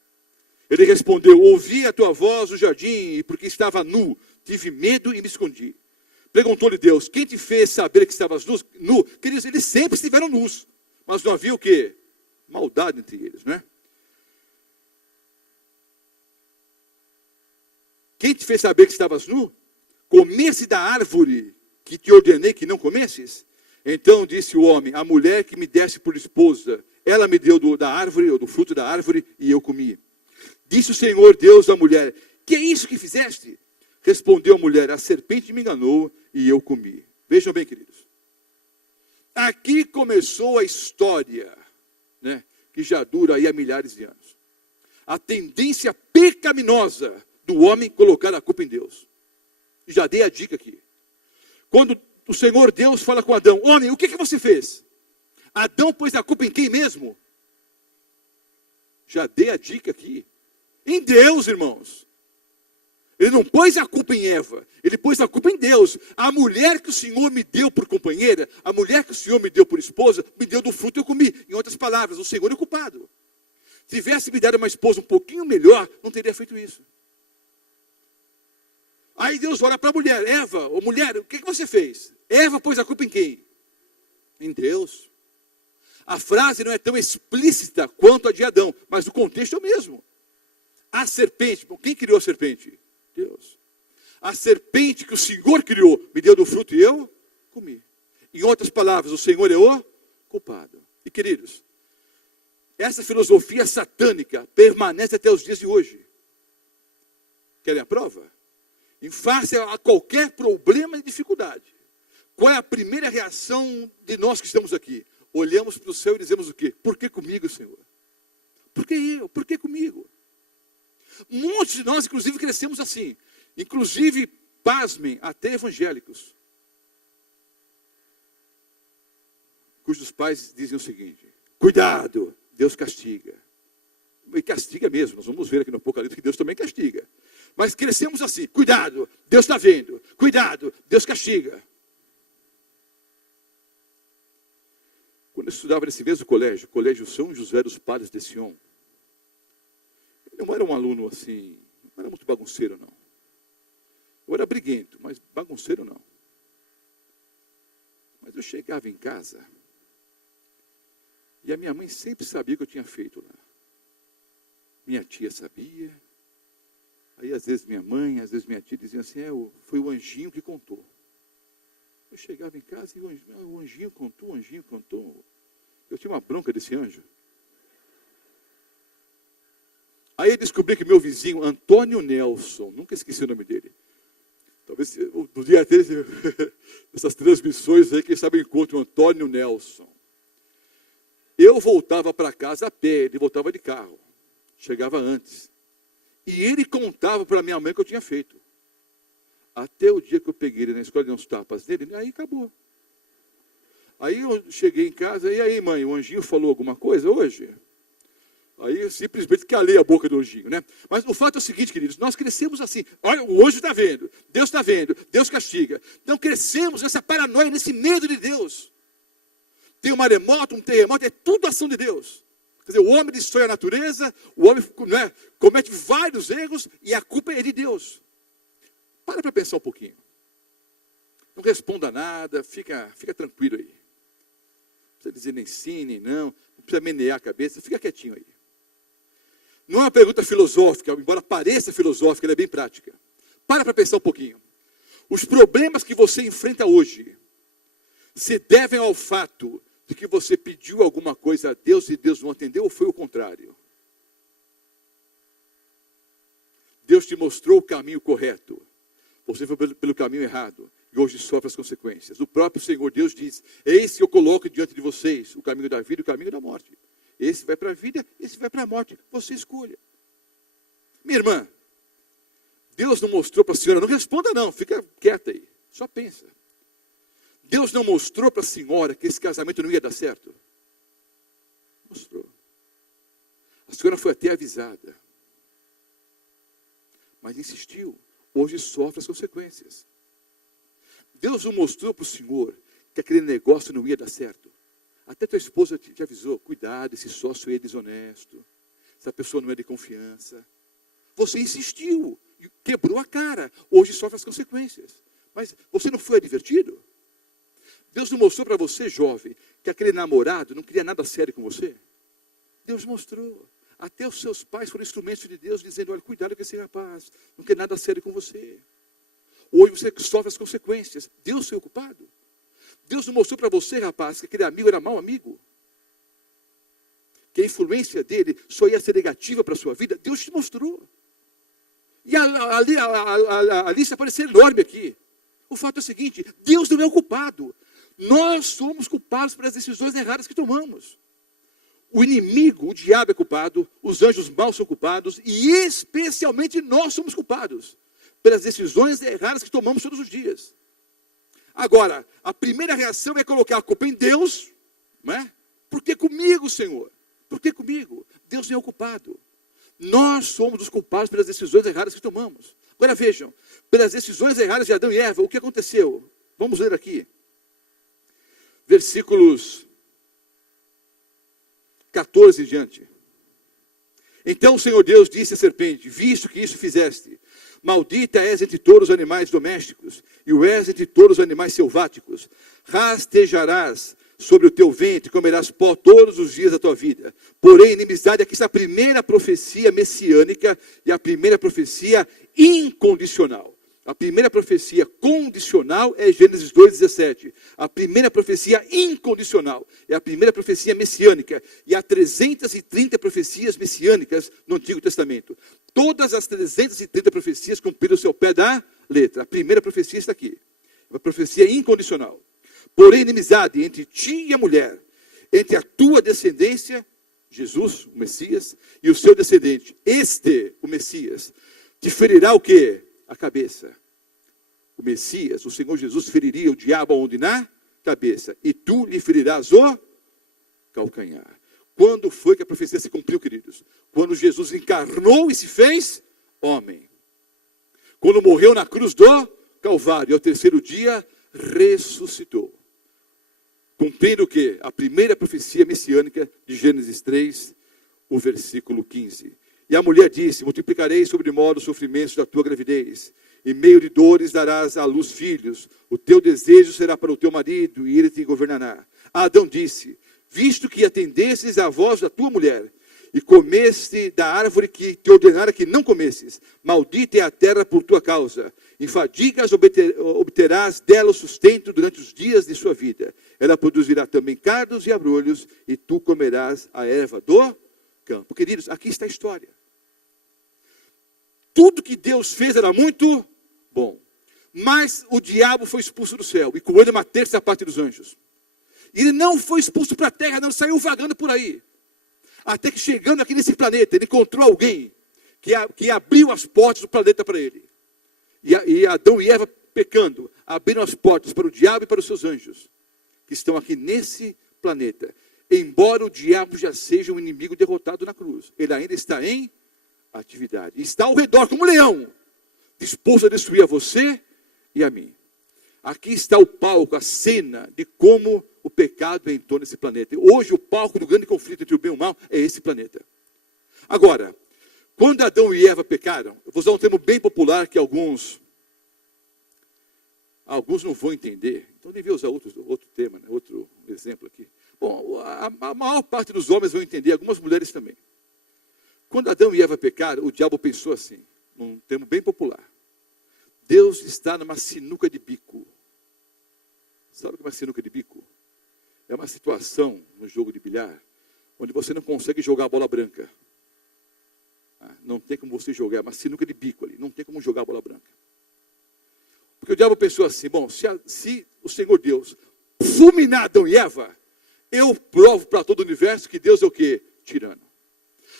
Ele respondeu, ouvi a tua voz no jardim, e porque estava nu, tive medo e me escondi. Perguntou-lhe Deus, quem te fez saber que estavas nu? Queridos, eles sempre estiveram nus, mas não havia o quê? Maldade entre eles, não é? Quem te fez saber que estavas nu? Comesse da árvore que te ordenei que não comesses? Então disse o homem, a mulher que me desse por esposa, ela me deu da árvore, ou do fruto da árvore, e eu comi. Disse o Senhor Deus à mulher, que é isso que fizeste? Respondeu a mulher, a serpente me enganou e eu comi. Vejam bem, queridos. Aqui começou a história, né, que já dura aí há milhares de anos. A tendência pecaminosa do homem colocar a culpa em Deus. Já dei a dica aqui. Quando o Senhor Deus fala com Adão: homem, o que você fez? Adão pôs a culpa em quem mesmo? Já dei a dica aqui. Em Deus, irmãos. Ele não pôs a culpa em Eva, ele pôs a culpa em Deus. A mulher que o Senhor me deu por companheira, a mulher que o Senhor me deu por esposa, me deu do fruto e eu comi. Em outras palavras, o Senhor é o culpado. Se tivesse me dado uma esposa um pouquinho melhor, não teria feito isso. Aí Deus olha para a mulher: Eva, ô mulher, o que você fez? Eva pôs a culpa em quem? Em Deus. A frase não é tão explícita quanto a de Adão, mas o contexto é o mesmo. A serpente, quem criou a serpente? Deus. A serpente que o Senhor criou me deu do fruto e eu comi. Em outras palavras, o Senhor é o culpado. E queridos, essa filosofia satânica permanece até os dias de hoje. Querem a prova? Em face a qualquer problema e dificuldade, qual é a primeira reação de nós que estamos aqui? Olhamos para o céu e dizemos o quê? Por que comigo, Senhor? Por que eu? Por que comigo? Muitos de nós, inclusive, crescemos assim. Inclusive, pasmem, até evangélicos, cujos pais dizem o seguinte: cuidado, Deus castiga. E castiga mesmo, nós vamos ver aqui no Apocalipse que Deus também castiga. Mas crescemos assim: cuidado, Deus está vendo. Cuidado, Deus castiga. Quando eu estudava nesse mesmo colégio, Colégio São José dos Padres de Sion, eu não era um aluno assim, não era muito bagunceiro não. Eu era briguento, mas bagunceiro não. Mas eu chegava em casa e a minha mãe sempre sabia o que eu tinha feito lá. Minha tia sabia. Aí às vezes minha mãe, às vezes minha tia diziam assim: foi o anjinho que contou. Eu chegava em casa e o anjinho contou, o anjinho contou. Eu tinha uma bronca desse anjo. Aí eu descobri que meu vizinho, Antônio Nelson, nunca esqueci o nome dele. Talvez no dia dele, dessas transmissões aí, quem sabe eu encontro o Antônio Nelson. Eu voltava para casa a pé, ele voltava de carro. Chegava antes. E ele contava para minha mãe o que eu tinha feito. Até o dia que eu peguei ele na escola, dei uns tapas nele, aí acabou. Aí eu cheguei em casa: e aí, mãe, o anjinho falou alguma coisa hoje? Aí eu simplesmente calei a boca do anjinho, né? Mas o fato é o seguinte, queridos, nós crescemos assim: olha, o anjo está vendo, Deus castiga. Então crescemos nessa paranoia, nesse medo de Deus. Tem um maremoto, um terremoto, é tudo ação de Deus. Quer dizer, o homem destrói a natureza, o homem, né, comete vários erros e a culpa é de Deus. Para pensar um pouquinho. Não responda nada, fica tranquilo aí. Não precisa dizer nem sim, nem não. Não precisa menear a cabeça, fica quietinho aí. Não é uma pergunta filosófica, embora pareça filosófica, ela é bem prática. Para pensar um pouquinho. Os problemas que você enfrenta hoje se devem ao fato de que você pediu alguma coisa a Deus e Deus não atendeu, ou foi o contrário? Deus te mostrou o caminho correto. Você foi pelo caminho errado e hoje sofre as consequências. O próprio Senhor Deus diz: eis que eu coloco diante de vocês o caminho da vida e o caminho da morte. Esse vai para a vida, esse vai para a morte. Você escolha. Minha irmã, Deus não mostrou para a senhora, não responda não, fica quieta aí, só pensa. Deus não mostrou para a senhora que esse casamento não ia dar certo? Mostrou. A senhora foi até avisada, mas insistiu. Hoje sofre as consequências. Deus não mostrou para o senhor que aquele negócio não ia dar certo? Até tua esposa te avisou: cuidado, esse sócio é desonesto, essa pessoa não é de confiança. Você insistiu, quebrou a cara, hoje sofre as consequências. Mas você não foi advertido? Deus não mostrou para você, jovem, que aquele namorado não queria nada sério com você? Deus mostrou. Até os seus pais foram instrumentos de Deus, dizendo: olha, cuidado com esse rapaz, não quer nada sério com você. Hoje você sofre as consequências. Deus foi o culpado? Deus não mostrou para você, rapaz, que aquele amigo era mau amigo? Que a influência dele só ia ser negativa para a sua vida? Deus te mostrou. E a lista parece ser enorme aqui. O fato é o seguinte: Deus não é o culpado. Nós somos culpados pelas decisões erradas que tomamos. O inimigo, o diabo é culpado, os anjos maus são culpados, e especialmente nós somos culpados pelas decisões erradas que tomamos todos os dias. Agora, a primeira reação é colocar a culpa em Deus, não é? Por que comigo, Senhor? Por que comigo? Deus não é o culpado. Nós somos os culpados pelas decisões erradas que tomamos. Agora vejam, pelas decisões erradas de Adão e Eva, o que aconteceu? Vamos ler aqui. Versículos 14 em diante. Então o Senhor Deus disse à serpente: visto que isso fizeste, maldita és entre todos os animais domésticos, e o és entre todos os animais selváticos. Rastejarás sobre o teu ventre, comerás pó todos os dias da tua vida. Porém, inimizade, aqui está a primeira profecia messiânica e a primeira profecia incondicional. A primeira profecia condicional é Gênesis 2,17. A primeira profecia incondicional é a primeira profecia messiânica. E há 330 profecias messiânicas no Antigo Testamento. Todas as 330 profecias cumpriram o seu pé da letra. A primeira profecia está aqui. A profecia incondicional. Porém, inimizade entre ti e a mulher, entre a tua descendência, Jesus, o Messias, e o seu descendente, o Messias, te ferirá o quê? A cabeça. O Messias, o Senhor Jesus, feriria o diabo aonde? Na cabeça. E tu lhe ferirás o calcanhar. Quando foi que a profecia se cumpriu, queridos? Quando Jesus encarnou e se fez homem. Quando morreu na cruz do Calvário. E ao terceiro dia, ressuscitou. Cumprindo o quê? A primeira profecia messiânica de Gênesis 3, o versículo 15. E a mulher disse: multiplicarei sobre modo os sofrimentos da tua gravidez. Em meio de dores darás à luz filhos. O teu desejo será para o teu marido, e ele te governará. Adão disse: visto que atendestes à voz da tua mulher, e comeste da árvore que te ordenara que não comesses, maldita é a terra por tua causa. Em fadigas obterás dela o sustento durante os dias de sua vida. Ela produzirá também cardos e abrolhos, e tu comerás a erva do campo. Queridos, aqui está a história. Tudo que Deus fez era muito bom. Mas o diabo foi expulso do céu, e com ele uma terça parte dos anjos. E ele não foi expulso para a terra, não, saiu vagando por aí. Até que chegando aqui nesse planeta, ele encontrou alguém que abriu as portas do planeta para ele. E Adão e Eva, pecando, abriram as portas para o diabo e para os seus anjos, que estão aqui nesse planeta. Embora o diabo já seja um inimigo derrotado na cruz, ele ainda está em atividade. Está ao redor como um leão, disposto a destruir a você e a mim. Aqui está o palco, a cena de como o pecado entrou nesse planeta. Hoje o palco do grande conflito entre o bem e o mal é esse planeta. Agora, quando Adão e Eva pecaram, eu vou usar um termo bem popular que alguns não vão entender. Então eu devia usar outro tema, né? Outro exemplo aqui. Bom, a maior parte dos homens vão entender, algumas mulheres também. Quando Adão e Eva pecaram, o diabo pensou assim, num termo bem popular: Deus está numa sinuca de bico. Sabe o que é uma sinuca de bico? É uma situação no jogo de bilhar onde você não consegue jogar a bola branca. Não tem como você jogar, é uma sinuca de bico ali, não tem como jogar a bola branca. Porque o diabo pensou assim: bom, se o Senhor Deus fulminar Adão e Eva, eu provo para todo o universo que Deus é o quê? Tirano.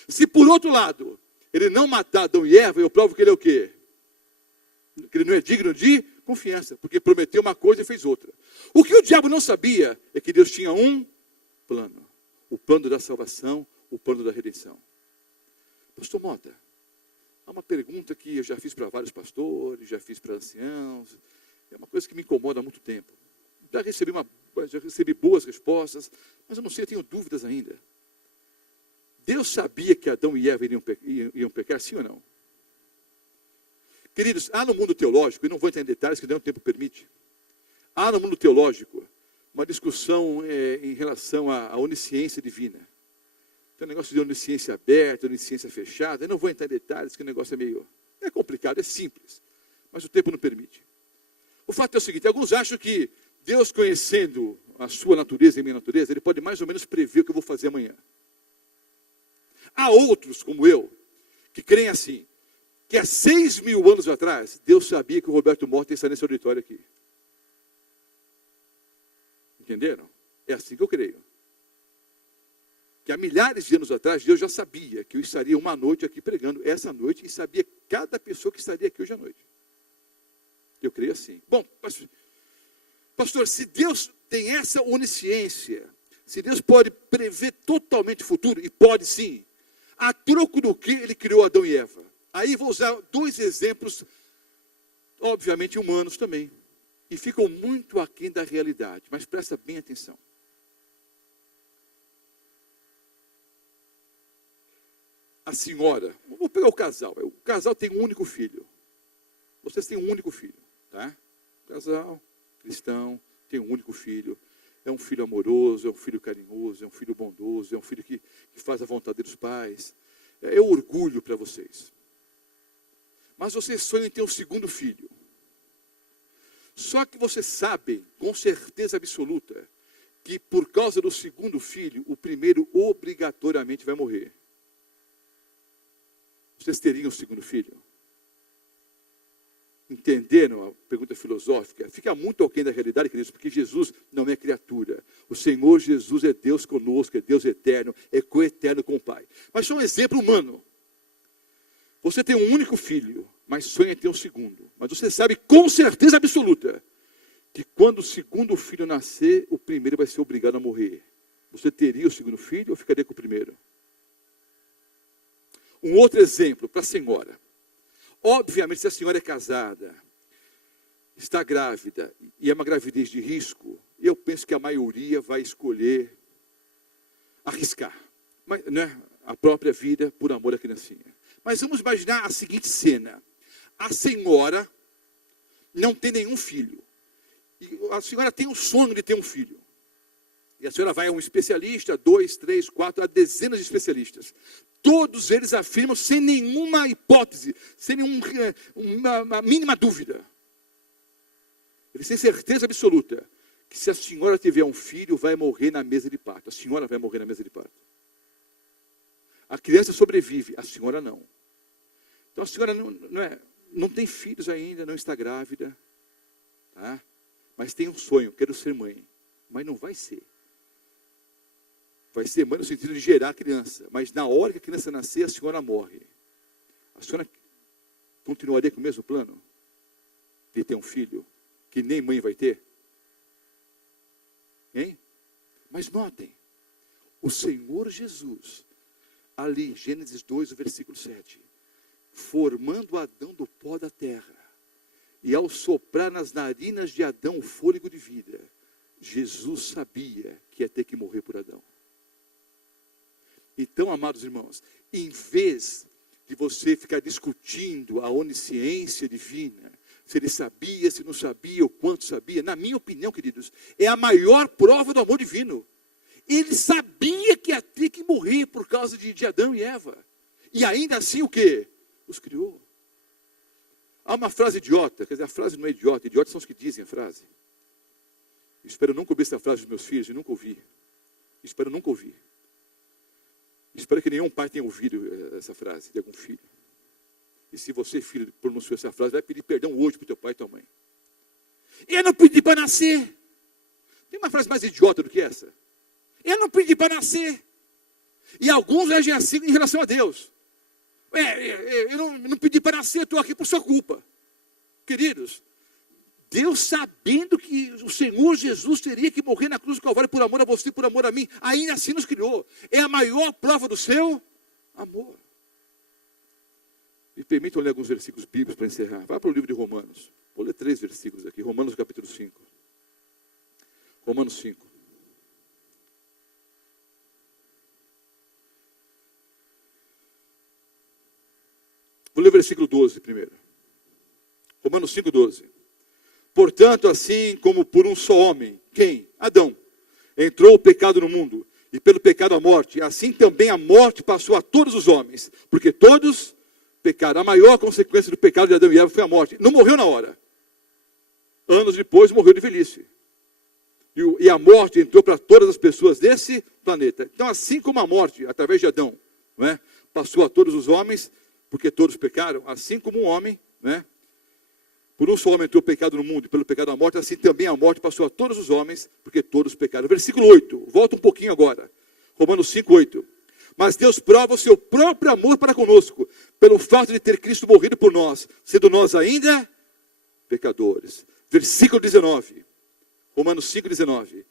Se por outro lado, ele não matar Adão e Eva, eu provo que ele é o quê? Que ele não é digno de confiança, porque prometeu uma coisa e fez outra. O que o diabo não sabia é que Deus tinha um plano. O plano da salvação, o plano da redenção. Pastor Mota, há uma pergunta que eu já fiz para vários pastores, já fiz para anciãos, é uma coisa que me incomoda há muito tempo. Já recebi boas respostas, mas eu não sei, eu tenho dúvidas ainda. Deus sabia que Adão e Eva iam pecar, sim ou não? Queridos, há no mundo teológico, e não vou entrar em detalhes que nem o tempo permite, há no mundo teológico uma discussão em relação à onisciência divina. Tem um negócio de onisciência aberta, onisciência fechada. Eu não vou entrar em detalhes, que o negócio é complicado, é simples, mas o tempo não permite. O fato é o seguinte: alguns acham que Deus, conhecendo a sua natureza e a minha natureza, ele pode mais ou menos prever o que eu vou fazer amanhã. Há outros, como eu, que creem assim, que há 6.000 anos atrás, Deus sabia que o Roberto Mota ia estar nesse auditório aqui. Entenderam? É assim que eu creio. Que há milhares de anos atrás, Deus já sabia que eu estaria uma noite aqui pregando, essa noite, e sabia cada pessoa que estaria aqui hoje à noite. Eu creio assim. Bom, Pastor, se Deus tem essa onisciência, se Deus pode prever totalmente o futuro, e pode sim, a troco do que ele criou Adão e Eva? Aí vou usar 2 exemplos, obviamente humanos também, e ficam muito aquém da realidade, mas presta bem atenção. A senhora, vou pegar o casal tem um único filho. Vocês têm um único filho, tá? Casal, cristão, tem um único filho. É um filho amoroso, é um filho carinhoso, é um filho bondoso, é um filho que faz a vontade dos pais. É orgulho para vocês. Mas vocês sonham em ter um segundo filho. Só que vocês sabem, com certeza absoluta, que por causa do segundo filho, o primeiro obrigatoriamente vai morrer. Vocês teriam um segundo filho? Entenderam a pergunta filosófica? Fica muito aquém da realidade, queridos, porque Jesus não é criatura. O Senhor Jesus é Deus conosco, é Deus eterno, é coeterno com o Pai. Mas só um exemplo humano. Você tem um único filho, mas sonha em ter um segundo. Mas você sabe com certeza absoluta que quando o segundo filho nascer, o primeiro vai ser obrigado a morrer. Você teria o segundo filho ou ficaria com o primeiro? Um outro exemplo para a senhora. Obviamente, se a senhora é casada, está grávida, e é uma gravidez de risco, eu penso que a maioria vai escolher arriscar, mas, né, a própria vida por amor à criancinha. Mas vamos imaginar a seguinte cena. A senhora não tem nenhum filho. E a senhora tem o sonho de ter um filho. E a senhora vai a um especialista, 2, 3, 4, há dezenas de especialistas. Todos eles afirmam sem nenhuma hipótese, sem uma mínima dúvida. Eles têm certeza absoluta que se a senhora tiver um filho, vai morrer na mesa de parto. A senhora vai morrer na mesa de parto. A criança sobrevive, a senhora não. Então a senhora não tem filhos ainda, não está grávida. Tá? Mas tem um sonho, quero ser mãe. Mas não vai ser. Vai ser mãe no sentido de gerar a criança. Mas na hora que a criança nascer, a senhora morre. A senhora continuaria com o mesmo plano? De ter um filho que nem mãe vai ter? Hein? Mas notem, o Senhor Jesus, ali, Gênesis 2, o versículo 7, formando Adão do pó da terra, e ao soprar nas narinas de Adão o fôlego de vida, Jesus sabia que ia ter que morrer por Adão. Então, amados irmãos, em vez de você ficar discutindo a onisciência divina, se ele sabia, se não sabia, o quanto sabia, na minha opinião, queridos, é a maior prova do amor divino. Ele sabia que ia ter que morrer por causa de Adão e Eva. E ainda assim o quê? Os criou. Há uma frase idiota, quer dizer, a frase não é idiota, idiotas são os que dizem a frase. Espero nunca ouvir essa frase dos meus filhos, e nunca ouvi. Espero nunca ouvir. Espero que nenhum pai tenha ouvido essa frase de algum filho. E se você, filho, pronunciou essa frase, vai pedir perdão hoje para o teu pai e tua mãe. Eu não pedi para nascer. Tem uma frase mais idiota do que essa? Eu não pedi para nascer. E alguns agem assim em relação a Deus. Eu não pedi para nascer, eu estou aqui por sua culpa. Queridos, Deus sabendo que o Senhor Jesus teria que morrer na cruz do Calvário por amor a você, por amor a mim, ainda assim nos criou. É a maior prova do seu amor. Me permitam ler alguns versículos bíblicos para encerrar. Vai para o livro de Romanos. Vou ler 3 versículos aqui. Romanos capítulo 5. Romanos 5. Vou ler o versículo 12 primeiro. Romanos 5, 12. Portanto, assim como por um só homem, quem? Adão, entrou o pecado no mundo, e pelo pecado a morte, assim também a morte passou a todos os homens, porque todos pecaram. A maior consequência do pecado de Adão e Eva foi a morte. Não morreu na hora. Anos depois morreu de velhice. E a morte entrou para todas as pessoas desse planeta. Então, assim como a morte, através de Adão, não é, passou a todos os homens, porque todos pecaram, assim como um homem, né? Por um só homem entrou o pecado no mundo, e pelo pecado a morte, assim também a morte passou a todos os homens, porque todos pecaram. Versículo 8, volta um pouquinho agora. Romanos 5, 8. Mas Deus prova o seu próprio amor para conosco, pelo fato de ter Cristo morrido por nós, sendo nós ainda pecadores. Versículo 19. Romanos 5,19.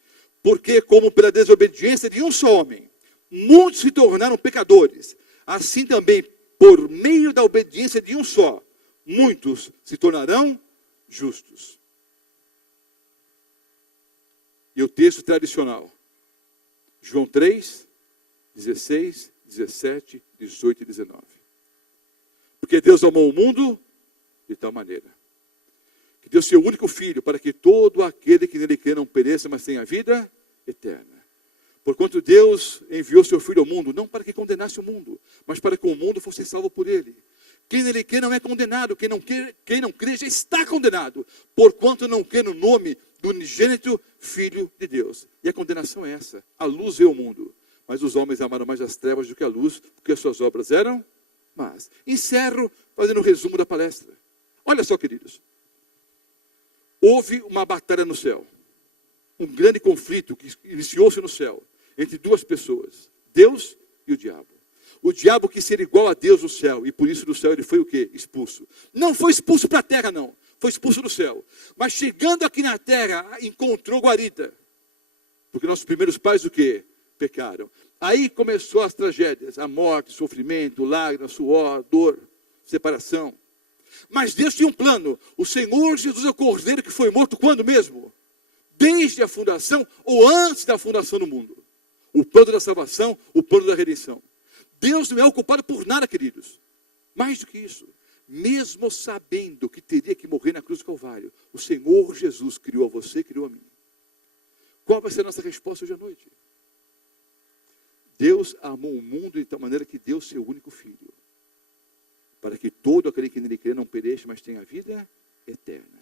Porque como pela desobediência de um só homem, muitos se tornaram pecadores, assim também, por meio da obediência de um só, muitos se tornarão justos. E o texto tradicional, João 3, 16, 17, 18 e 19. Porque Deus amou o mundo de tal maneira que deu seu único Filho, para que todo aquele que nele crê não pereça, mas tenha vida eterna. Porquanto Deus enviou seu Filho ao mundo, não para que condenasse o mundo, mas para que o mundo fosse salvo por ele. Quem nele crê não é condenado, quem não crê já está condenado, porquanto não crê no nome do unigênito Filho de Deus. E a condenação é essa: a luz veio ao mundo, mas os homens amaram mais as trevas do que a luz, porque as suas obras eram más. Encerro fazendo um resumo da palestra. Olha só, queridos. Houve uma batalha no céu. Um grande conflito que iniciou-se no céu entre duas pessoas, Deus e o diabo. O diabo quis ser igual a Deus no céu, e por isso do céu ele foi o quê? Expulso. Não foi expulso para a terra, não. Foi expulso do céu. Mas chegando aqui na terra, encontrou guarida. Porque nossos primeiros pais o quê? Pecaram. Aí começou as tragédias, a morte, sofrimento, lágrimas, suor, dor, separação. Mas Deus tinha um plano. O Senhor Jesus é o Cordeiro que foi morto quando mesmo? Desde a fundação ou antes da fundação do mundo. O plano da salvação, o plano da redenção. Deus não é ocupado por nada, queridos. Mais do que isso, mesmo sabendo que teria que morrer na cruz do Calvário, o Senhor Jesus criou a você, criou a mim. Qual vai ser a nossa resposta hoje à noite? Deus amou o mundo de tal maneira que deu seu único Filho, para que todo aquele que nele crê não pereça, mas tenha vida eterna.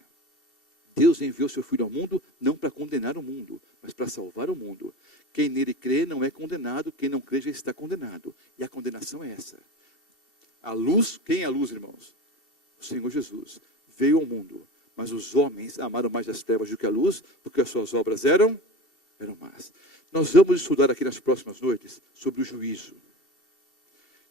Deus enviou seu Filho ao mundo, não para condenar o mundo, mas para salvar o mundo. Quem nele crê não é condenado, quem não crê já está condenado. E a condenação é essa. A luz, quem é a luz, irmãos? O Senhor Jesus veio ao mundo, mas os homens amaram mais as trevas do que a luz, porque as suas obras eram más. Nós vamos estudar aqui nas próximas noites sobre o juízo.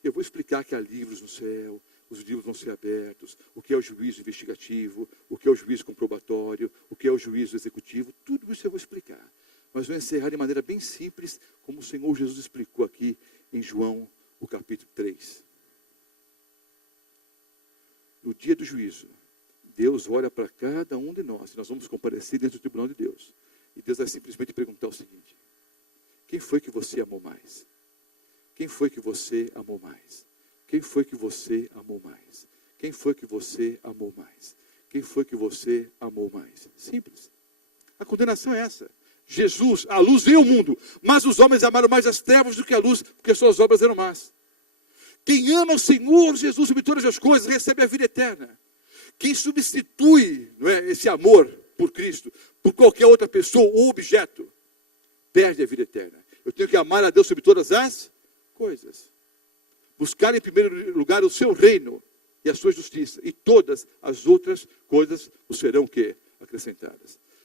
Eu vou explicar que há livros no céu, os livros vão ser abertos, o que é o juízo investigativo, o que é o juízo comprobatório, o que é o juízo executivo, tudo isso eu vou explicar. Mas vou encerrar de maneira bem simples, como o Senhor Jesus explicou aqui em João, o capítulo 3. No dia do juízo, Deus olha para cada um de nós, e nós vamos comparecer dentro do tribunal de Deus. E Deus vai simplesmente perguntar o seguinte: quem foi que você amou mais? Quem foi que você amou mais? Quem foi que você amou mais? Quem foi que você amou mais? Quem foi que você amou mais? Simples. A condenação é essa. Jesus, a luz veio ao mundo, mas os homens amaram mais as trevas do que a luz, porque suas obras eram más. Quem ama o Senhor Jesus sobre todas as coisas, recebe a vida eterna. Quem substitui, não é, esse amor por Cristo, por qualquer outra pessoa ou objeto, perde a vida eterna. Eu tenho que amar a Deus sobre todas as coisas. Buscar em primeiro lugar o seu reino e a sua justiça, e todas as outras coisas o serão o quê? Acrescentadas.